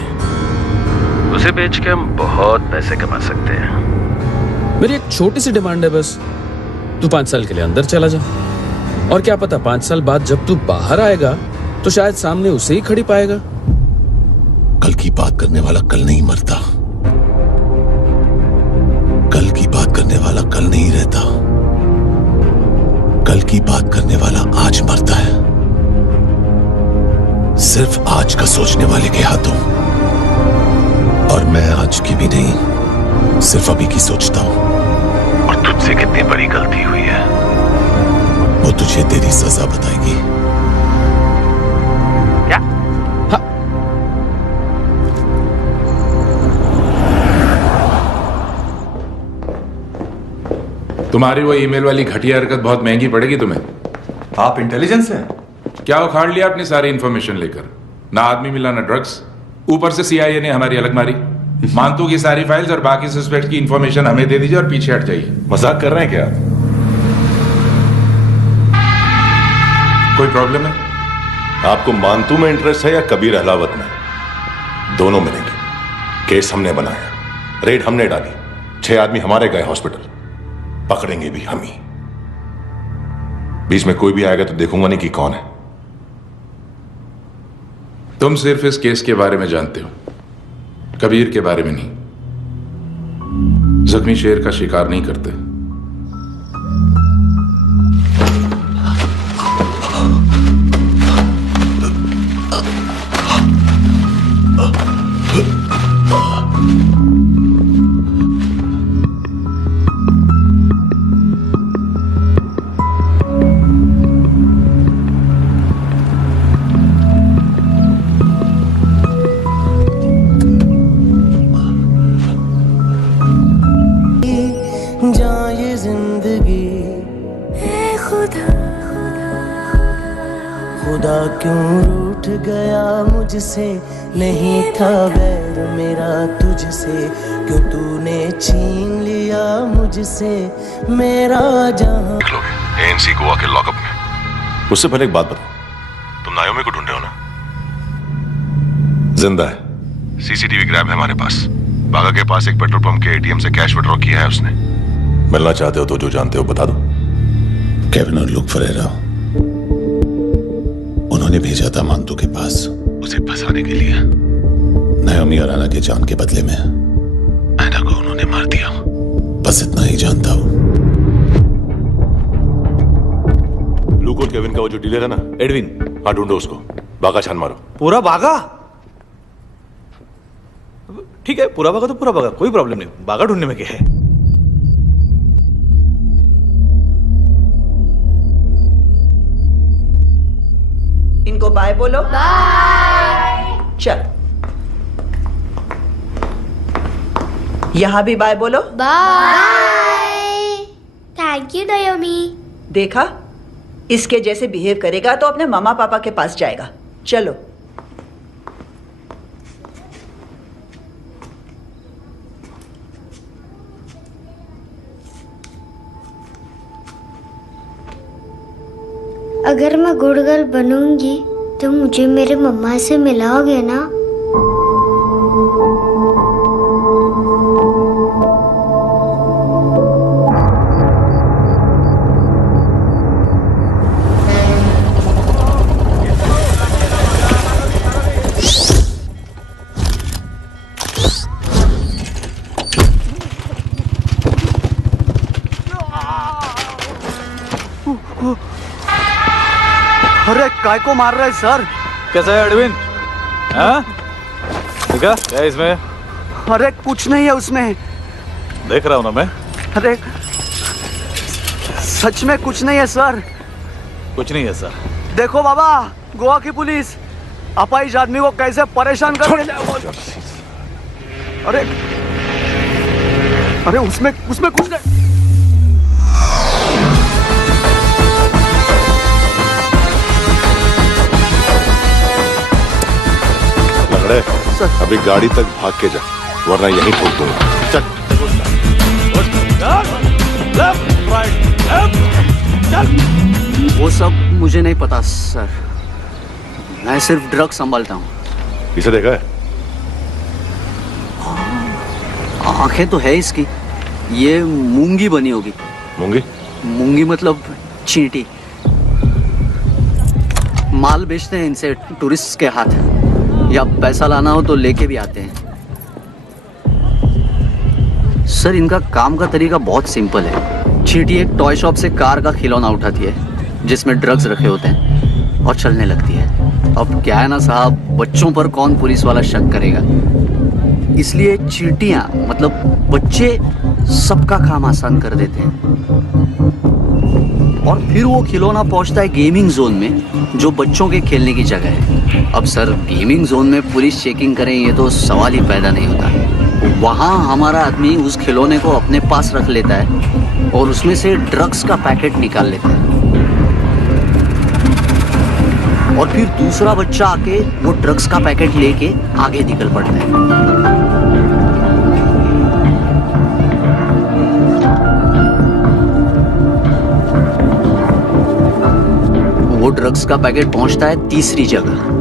उसे बेच के हम बहुत पैसे कमा सकते हैं। मेरी एक छोटी सी डिमांड है बस, तू 5 साल के लिए अंदर चला जा, और क्या पता 5 साल बाद जब तू बाहर आएगा तो शायद सामने उसे ही खड़ी पाएगा। कल की बात करने वाला कल नहीं मरता, कल की बात करने वाला कल नहीं रहता, कल की बात करने वाला आज मरता है। सिर्फ आज का सोचने वाले के हाथों, और मैं आज की भी नहीं सिर्फ अभी की सोचता हूं और तुझसे कितनी बड़ी गलती हुई है वो तुझे तेरी सजा बताएगी। क्या? तुम्हारी वो ईमेल वाली घटिया हरकत बहुत महंगी पड़ेगी तुम्हें। आप इंटेलिजेंस हैं? क्या उखाड़ लिया अपनी सारी इंफॉर्मेशन लेकर? ना आदमी मिला ना ड्रग्स, ऊपर से CIA ने हमारी अलग मारी। मानतू की सारी फाइल्स और बाकी सस्पेक्ट की इंफॉर्मेशन हमें दे दीजिए और पीछे हट जाइए। मजाक कर रहे हैं क्या? कोई प्रॉब्लम है? आपको मानतू में इंटरेस्ट है या कबीर अहलावत में? दोनों मिलेंगे। केस हमने बनाया, रेड हमने डाली, 6 आदमी हमारे गए हॉस्पिटल, पकड़ेंगे भी हम ही। बीच में कोई भी आएगा तो देखूंगा नहीं कि कौन है। तुम सिर्फ इस केस के बारे में जानते हो, कबीर के बारे में नहीं। जख्मी शेर का शिकार नहीं करते। जाए जिंदगी खुदा क्यों रूठ गया मुझसे, नहीं था वैर मेरा तुझसे, क्यों तूने छीन लिया मुझसे मेरा जहां। ANC गोवा के लॉकअप में। उससे पहले एक बात बताओ, तुम नायोमी को ढूंढ रहे हो ना? जिंदा है, CCTV ग्रैब है हमारे पास। बागा के पास एक पेट्रोल पंप के ATM से कैश विड्रॉ किया है उसने। मिलना चाहते हो तो जो जानते हो बता दो। केविन और लुक फरेरा उन्होंने भेजा था मानतू के पास उसे फंसाने के लिए। नायोमी और आना के जान के बदले में आना को उन्होंने मार दिया। बस इतना ही जानता हूं। लुक और केविन का वो जो डीलर है ना, एडविन, हाँ ढूंढो उसको। बागा छान मारो। पूरा बागा? ठीक है, पूरा बागा तो पूरा बागा, कोई प्रॉब्लम नहीं। बागा ढूंढने में क्या है? इनको बाय बोलो। बाय। चल, यहां भी बाय बोलो। बाय। Thank you नायोमी। देखा, इसके जैसे बिहेव करेगा तो अपने मामा पापा के पास जाएगा। चलो। अगर मैं गुड गर्ल बनूंगी तो मुझे मेरे मम्मा से मिलाओगे ना? अरे काय को मार रहा है सर? कैसा है एडविन? हाँ? देखा क्या है इसमें? अरे कुछ नहीं है उसमें। देख रहा हूं ना मैं। अरे सच में कुछ नहीं है सर। कुछ नहीं है सर। देखो बाबा, गोवा की पुलिस अपाहिज आदमी को कैसे परेशान कर रही है। अरे अरे उसमें कुछ नहीं। अभी गाड़ी तक भाग के जा, वरना यहीं ठोक दूंगा। चल। वो सब मुझे नहीं पता सर, मैं सिर्फ ड्रग संभालता हूँ। इसे देखा है? आंखें तो है इसकी, ये मूंगी बनी होगी। मूंगी? मूंगी मतलब चींटी। माल बेचते हैं इनसे टूरिस्ट के हाथ, या पैसा लाना हो तो लेके भी आते हैं। सर इनका काम का तरीका बहुत सिंपल है। चींटी एक टॉय शॉप से कार का खिलौना उठाती है जिसमें ड्रग्स रखे होते हैं और चलने लगती है। अब क्या है ना साहब, बच्चों पर कौन पुलिस वाला शक करेगा, इसलिए चींटियां मतलब बच्चे सबका काम आसान कर देते हैं और फिर वो खिलौना पहुंचता है गेमिंग जोन में, जो बच्चों के खेलने की जगह है। अब सर, गेमिंग जोन में पुलिस चेकिंग करें ये तो सवाल ही पैदा नहीं होता। वहां हमारा आदमी उस खिलौने को अपने पास रख लेता है और उसमें से ड्रग्स का पैकेट निकाल लेता है और फिर दूसरा बच्चा आके वो ड्रग्स का पैकेट लेके आगे निकल पड़ता है। वो ड्रग्स का पैकेट पहुंचता है तीसरी जगह।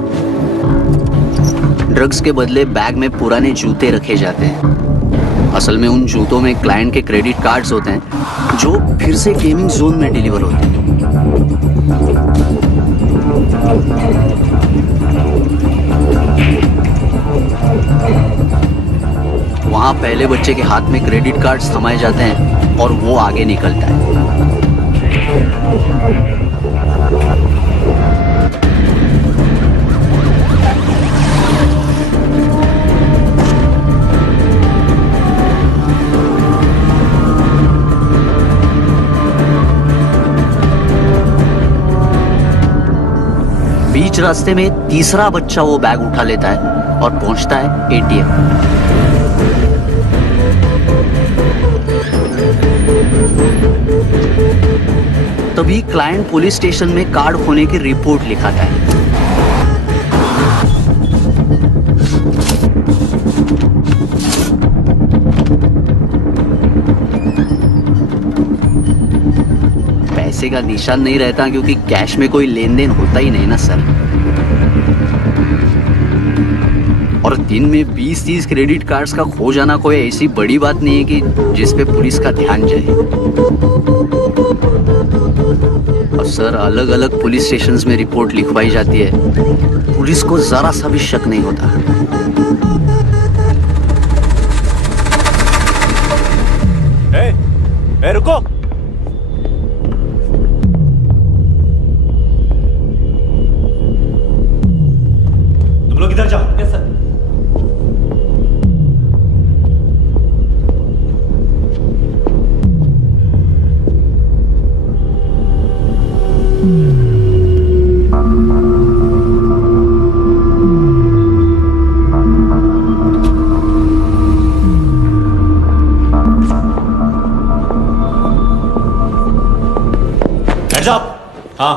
ड्रग्स के बदले बैग में पुराने जूते रखे जाते हैं। असल में उन जूतों में क्लाइंट के क्रेडिट कार्ड्स होते हैं जो फिर से गेमिंग जोन में डिलीवर होते हैं। वहां पहले बच्चे के हाथ में क्रेडिट कार्ड्स थमाए जाते हैं और वो आगे निकलता है। बीच रास्ते में तीसरा बच्चा वो बैग उठा लेता है और पहुंचता है एटीएम। तभी क्लाइंट पुलिस स्टेशन में कार्ड खोने की रिपोर्ट लिखाता है। पैसे का निशान नहीं रहता क्योंकि कैश में कोई लेन देन होता ही नहीं ना सर। और दिन में 20-30 क्रेडिट कार्ड्स का खो जाना कोई ऐसी बड़ी बात नहीं है कि जिस पे पुलिस का ध्यान जाए। और सर, अलग अलग पुलिस स्टेशंस में रिपोर्ट लिखवाई जाती है, पुलिस को जरा सा भी शक नहीं होता। ए, रुको। तुम लोग इधर जाओ। Yes sir. हाँ।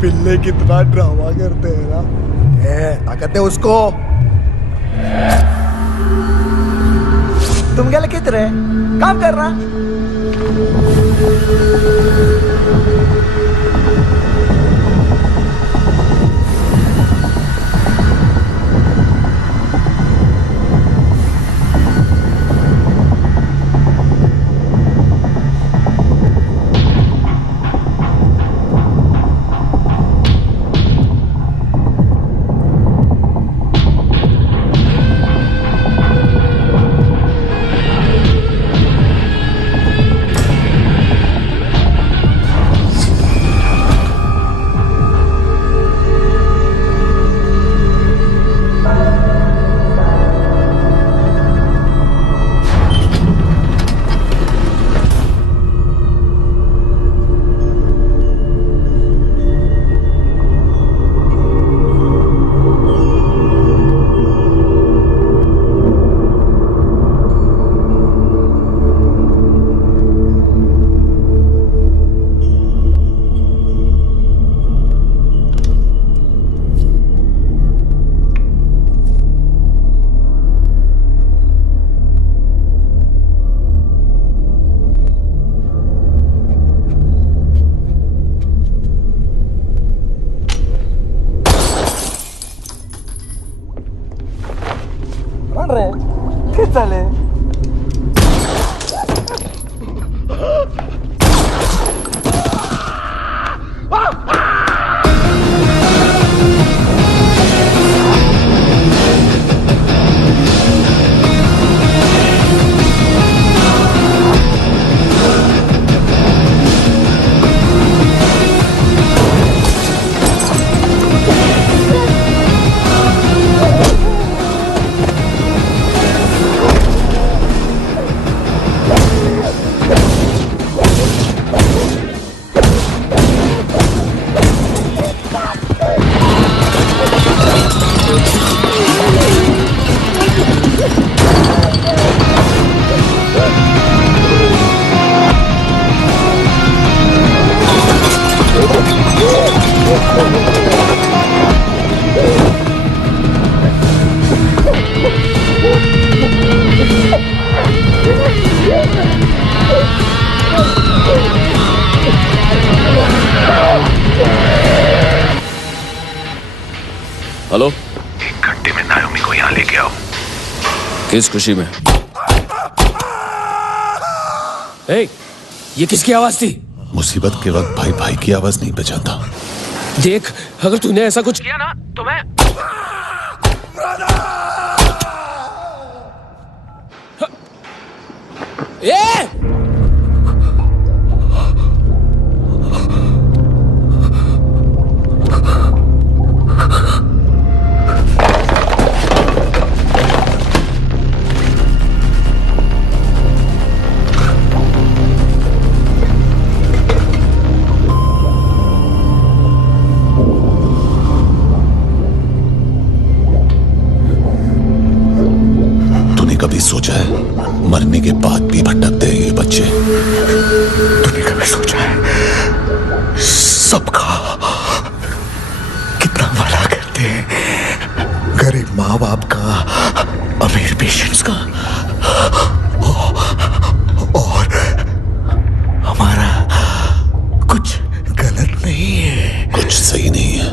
पिल्ले कितना ड्रामा करते हैं ना। क्या कहते हैं उसको? तुम क्या किधर है? काम कर रहा? हेलो, 1 घंटे में नायोमी को यहाँ लेके आओ। किस खुशी में? ए, ये किसकी आवाज थी? मुसीबत के वक्त भाई भाई की आवाज नहीं बचाता। देख, अगर तूने ऐसा कुछ किया ना तो मैं कभी सोचा है मरने के बाद भी भटकते हैं ये बच्चे? तूने कभी सोचा है सबका कितना भला करते हैं? गरीब माँ बाप का, अमीर पेशेंट्स का, और हमारा कुछ गलत नहीं है, कुछ सही नहीं है।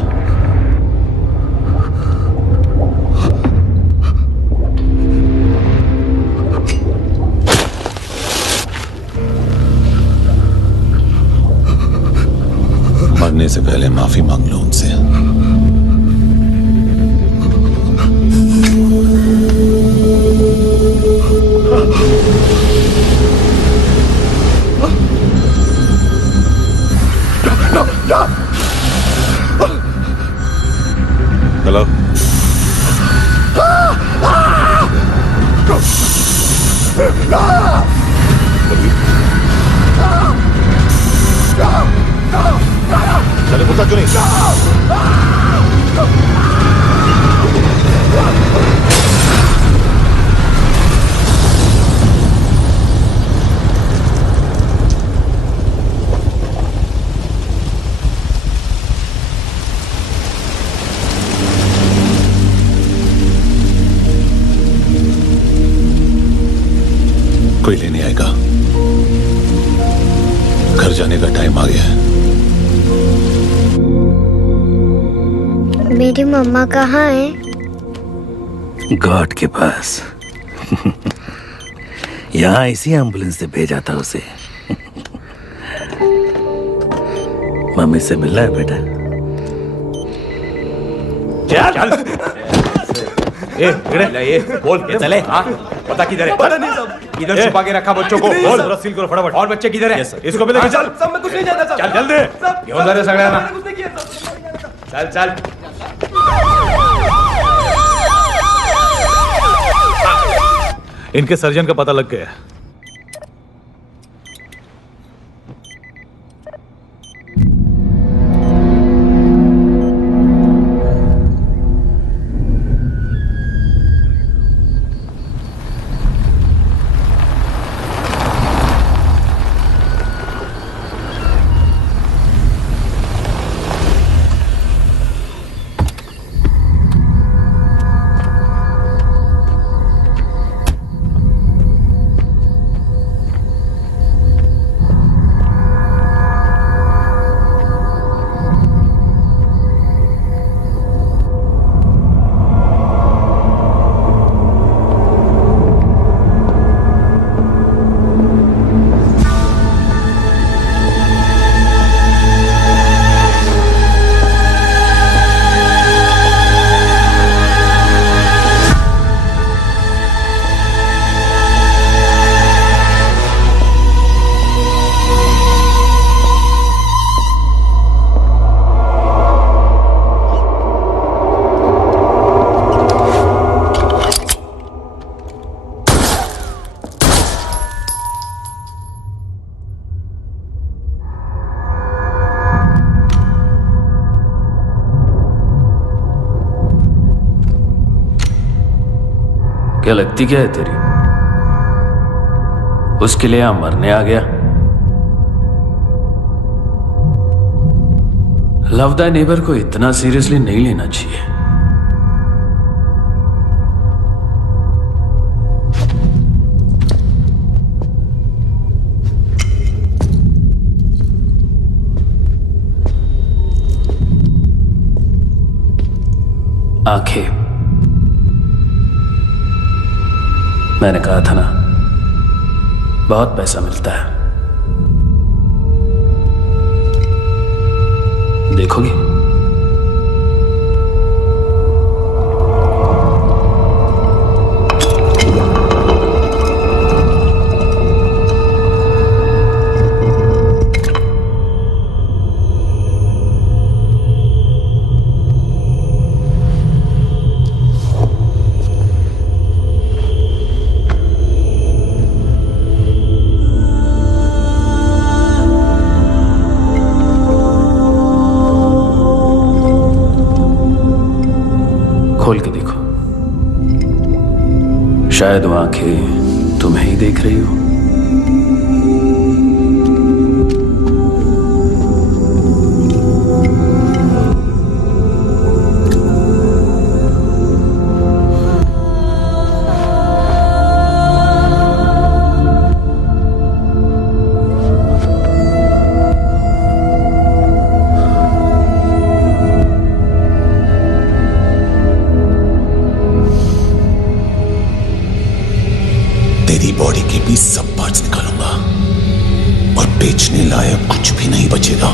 मरने से पहले माफी मांग लो उनसे। हेलो, चले बोलता क्यों नहीं? का टाइम आ गया है। मेरी मम्मा कहाँ है? गॉड के पास। यहाँ इसी एम्बुलेंस से भेजा था उसे। मम्मी से मिलना है बेटा। चल ए इधर ये बोल ये चले। हाँ पता किधर है? पता नहीं साहब। इधर छुपा के रखा बच्चों को। बोल रसील करो फटाफट। और बच्चे किधर है? इसको भी लेके चल। सब मैं कुछ नहीं जानता साहब। चल जल्दी घेऊन जा रे सगळ्यांना। कुछ नहीं किया साहब। चल चल। इनके सर्जन का पता लग गया। क्या लगती क्या है तेरी? उसके लिए यहां मरने आ गया? लव द नेबर को इतना सीरियसली नहीं लेना चाहिए। आंखें, मैंने कहा था ना, बहुत पैसा मिलता है। देखोगी? खोल के देखो, शायद वो आंखें तुम्हें ही देख रही हो। तेरी बॉडी के भी सब पार्ट्स निकालूंगा और बेचने लायक कुछ भी नहीं बचेगा।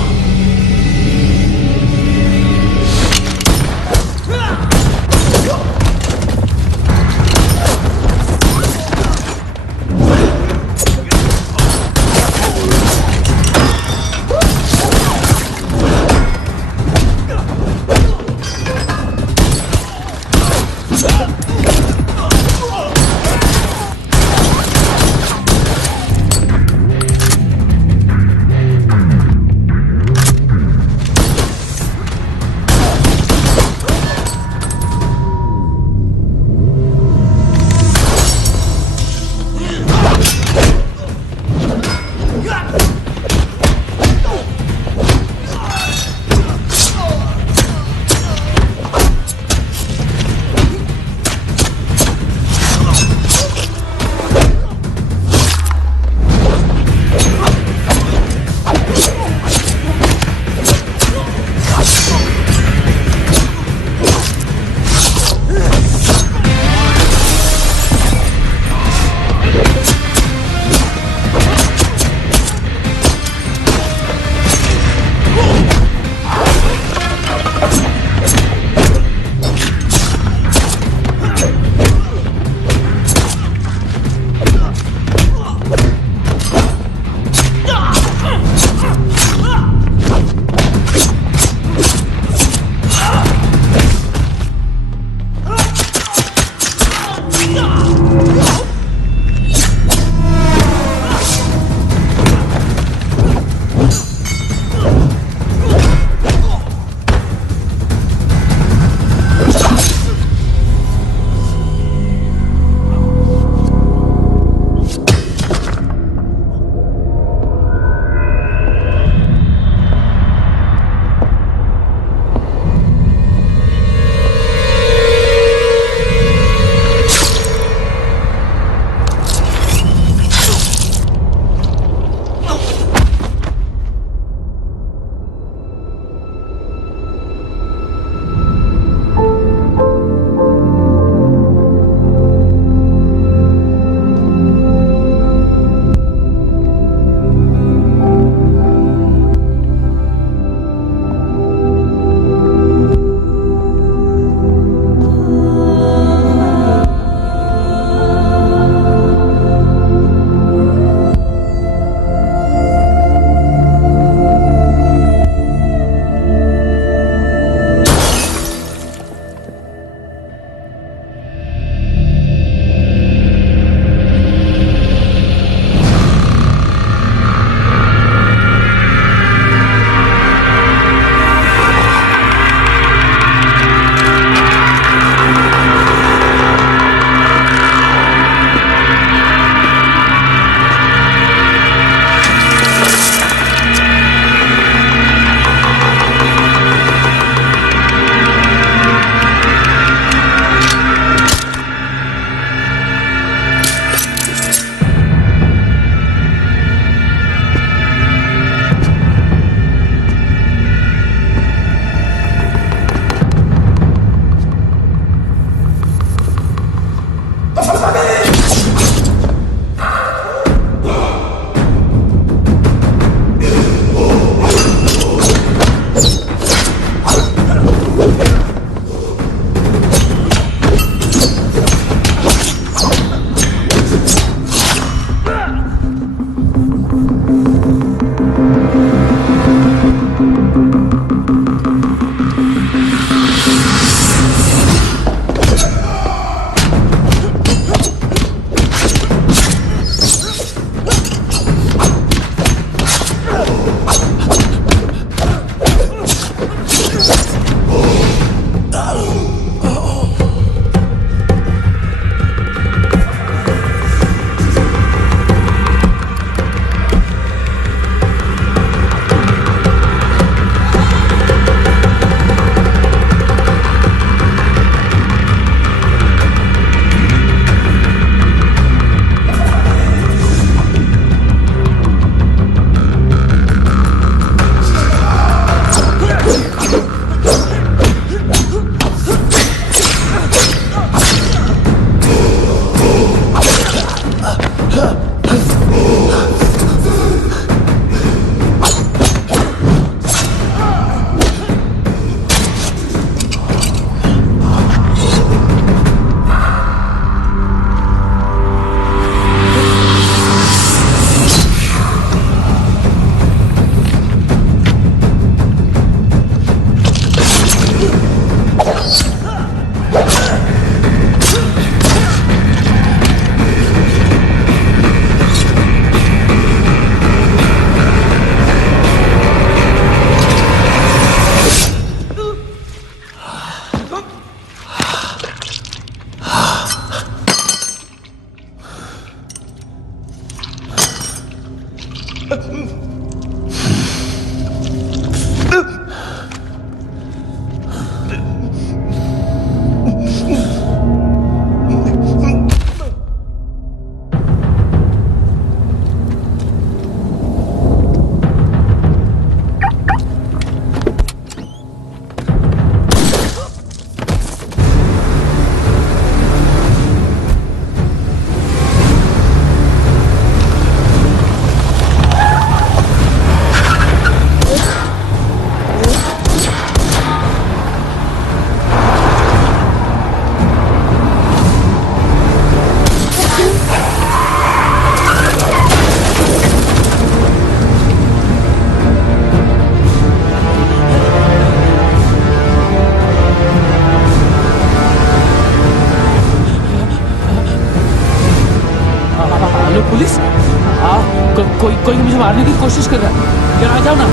कोई मुझे मारने की कोशिश कर रहा है। यार आ जाओ ना।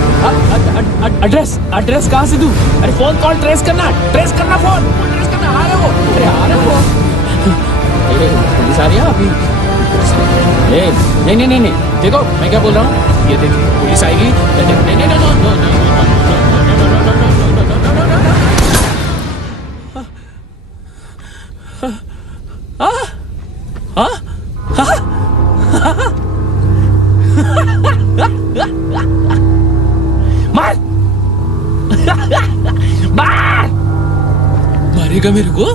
एड्रेस कहाँ से दूँ? अरे फोन कॉल ट्रेस करना फोन ट्रेस करना। आ रहे हो? अरे आ रहे हो? पुलिस आ रही है अभी। नहीं देखो मैं क्या बोल रहा हूँ, ये देखिए पुलिस आएगी। मार मारेगा मेरे को?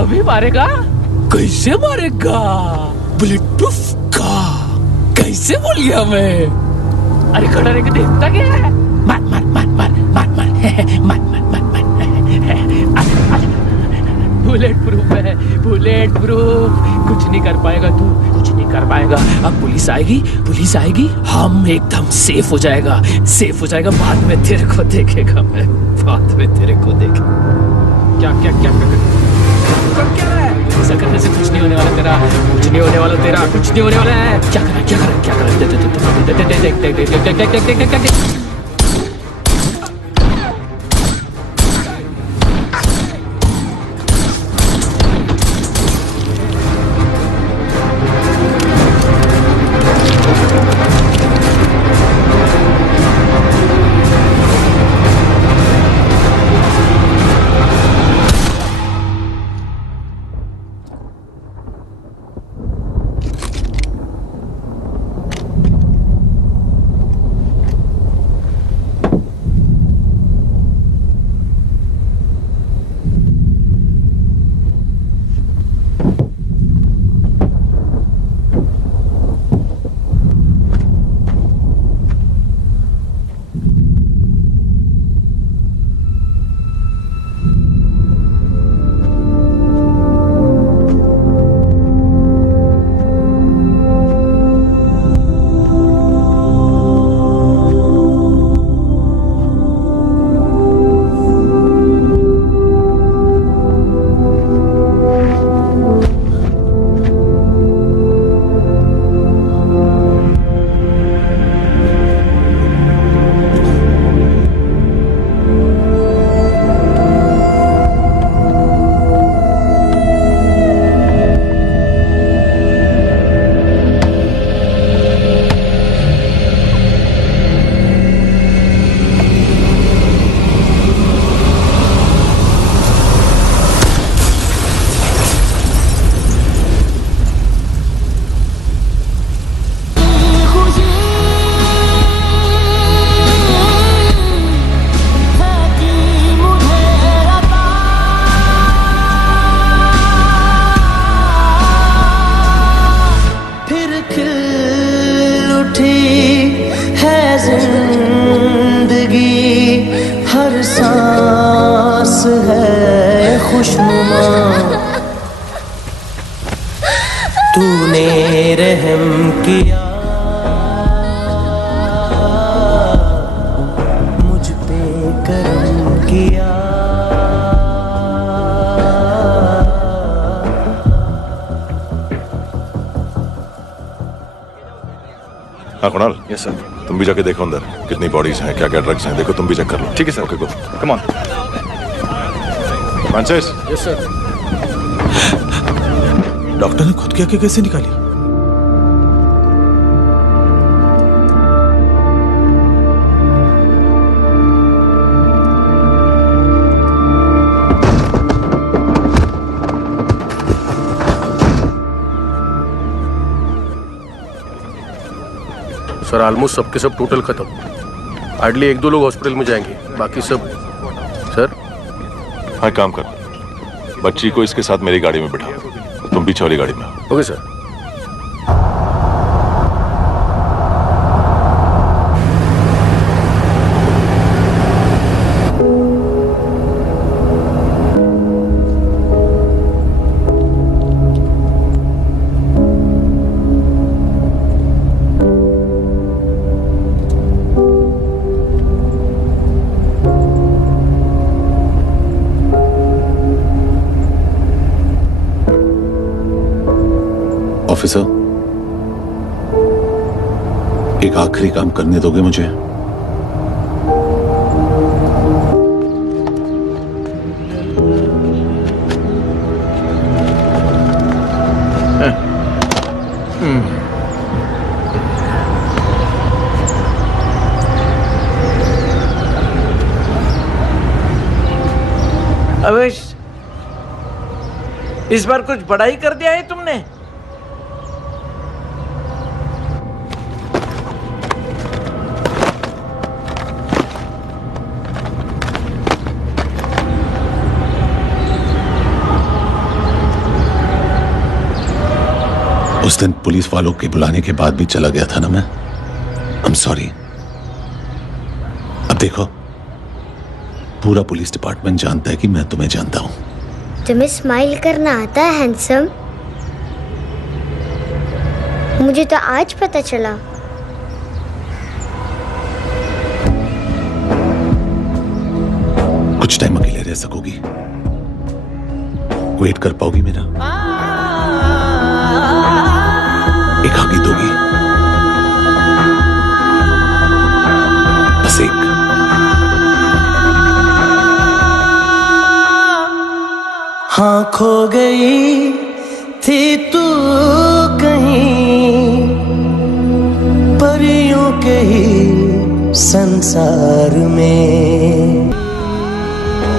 अभी मारेगा? कैसे मारेगा? बुलेट प्रूफ का कैसे बोल गया मैं? अरे खड़ा रह के देखता क्या है? मार मार मार मार मार मार मार मार मार बुलेट प्रूफ है, बुलेट प्रूफ। कुछ नहीं कर पाएगा तू, कुछ नहीं कर पाएगा। अब पुलिस आएगी, हम एकदम सेफ हो जाएगा। बाद में तेरे को देखेगा मैं, बाद में तेरे को देखेगा। क्या ऐसा करने से कुछ नहीं होने वाला तेरा, कुछ नहीं होने वाला है। क्या करा देख। तूने रहम किया मुझ पे करम किया। हाँ कुणाल। Yes sir. तुम भी जाके देखो अंदर कितनी बॉडीज हैं, क्या क्या ड्रग्स हैं, देखो तुम भी चेक कर लो। ठीक है sir. Okay go come on. Francis. Yes sir. Doctor ने खुद की आंखें कैसे निकाली? सर ऑलमोस्ट सबके सब टोटल खत्म। हार्डली 1-2 लोग हॉस्पिटल में जाएंगे, बाकी सब। सर हाँ काम कर, बच्ची को इसके साथ मेरी गाड़ी में बिठा, तुम पीछे वाली गाड़ी में। Okay sir. ऑफिसर, एक आखिरी काम करने दोगे मुझे? अवेश, इस बार कुछ बड़ा ही कर दिया है तुमने। उस दिन पुलिस वालों के बुलाने के बाद भी चला गया था ना मैं। I am sorry. अब देखो, पूरा पुलिस डिपार्टमेंट जानता है कि मैं तुम्हें जानता हूं। तुम्हें स्माइल करना आता है हैंडसम? मुझे तो आज पता चला। कुछ टाइम अकेले रह सकोगी? वेट कर पाओगी मेरा? एक आगे दोगी? बस एक। हाँ, खो गई थी तू कहीं परियों के ही संसार में।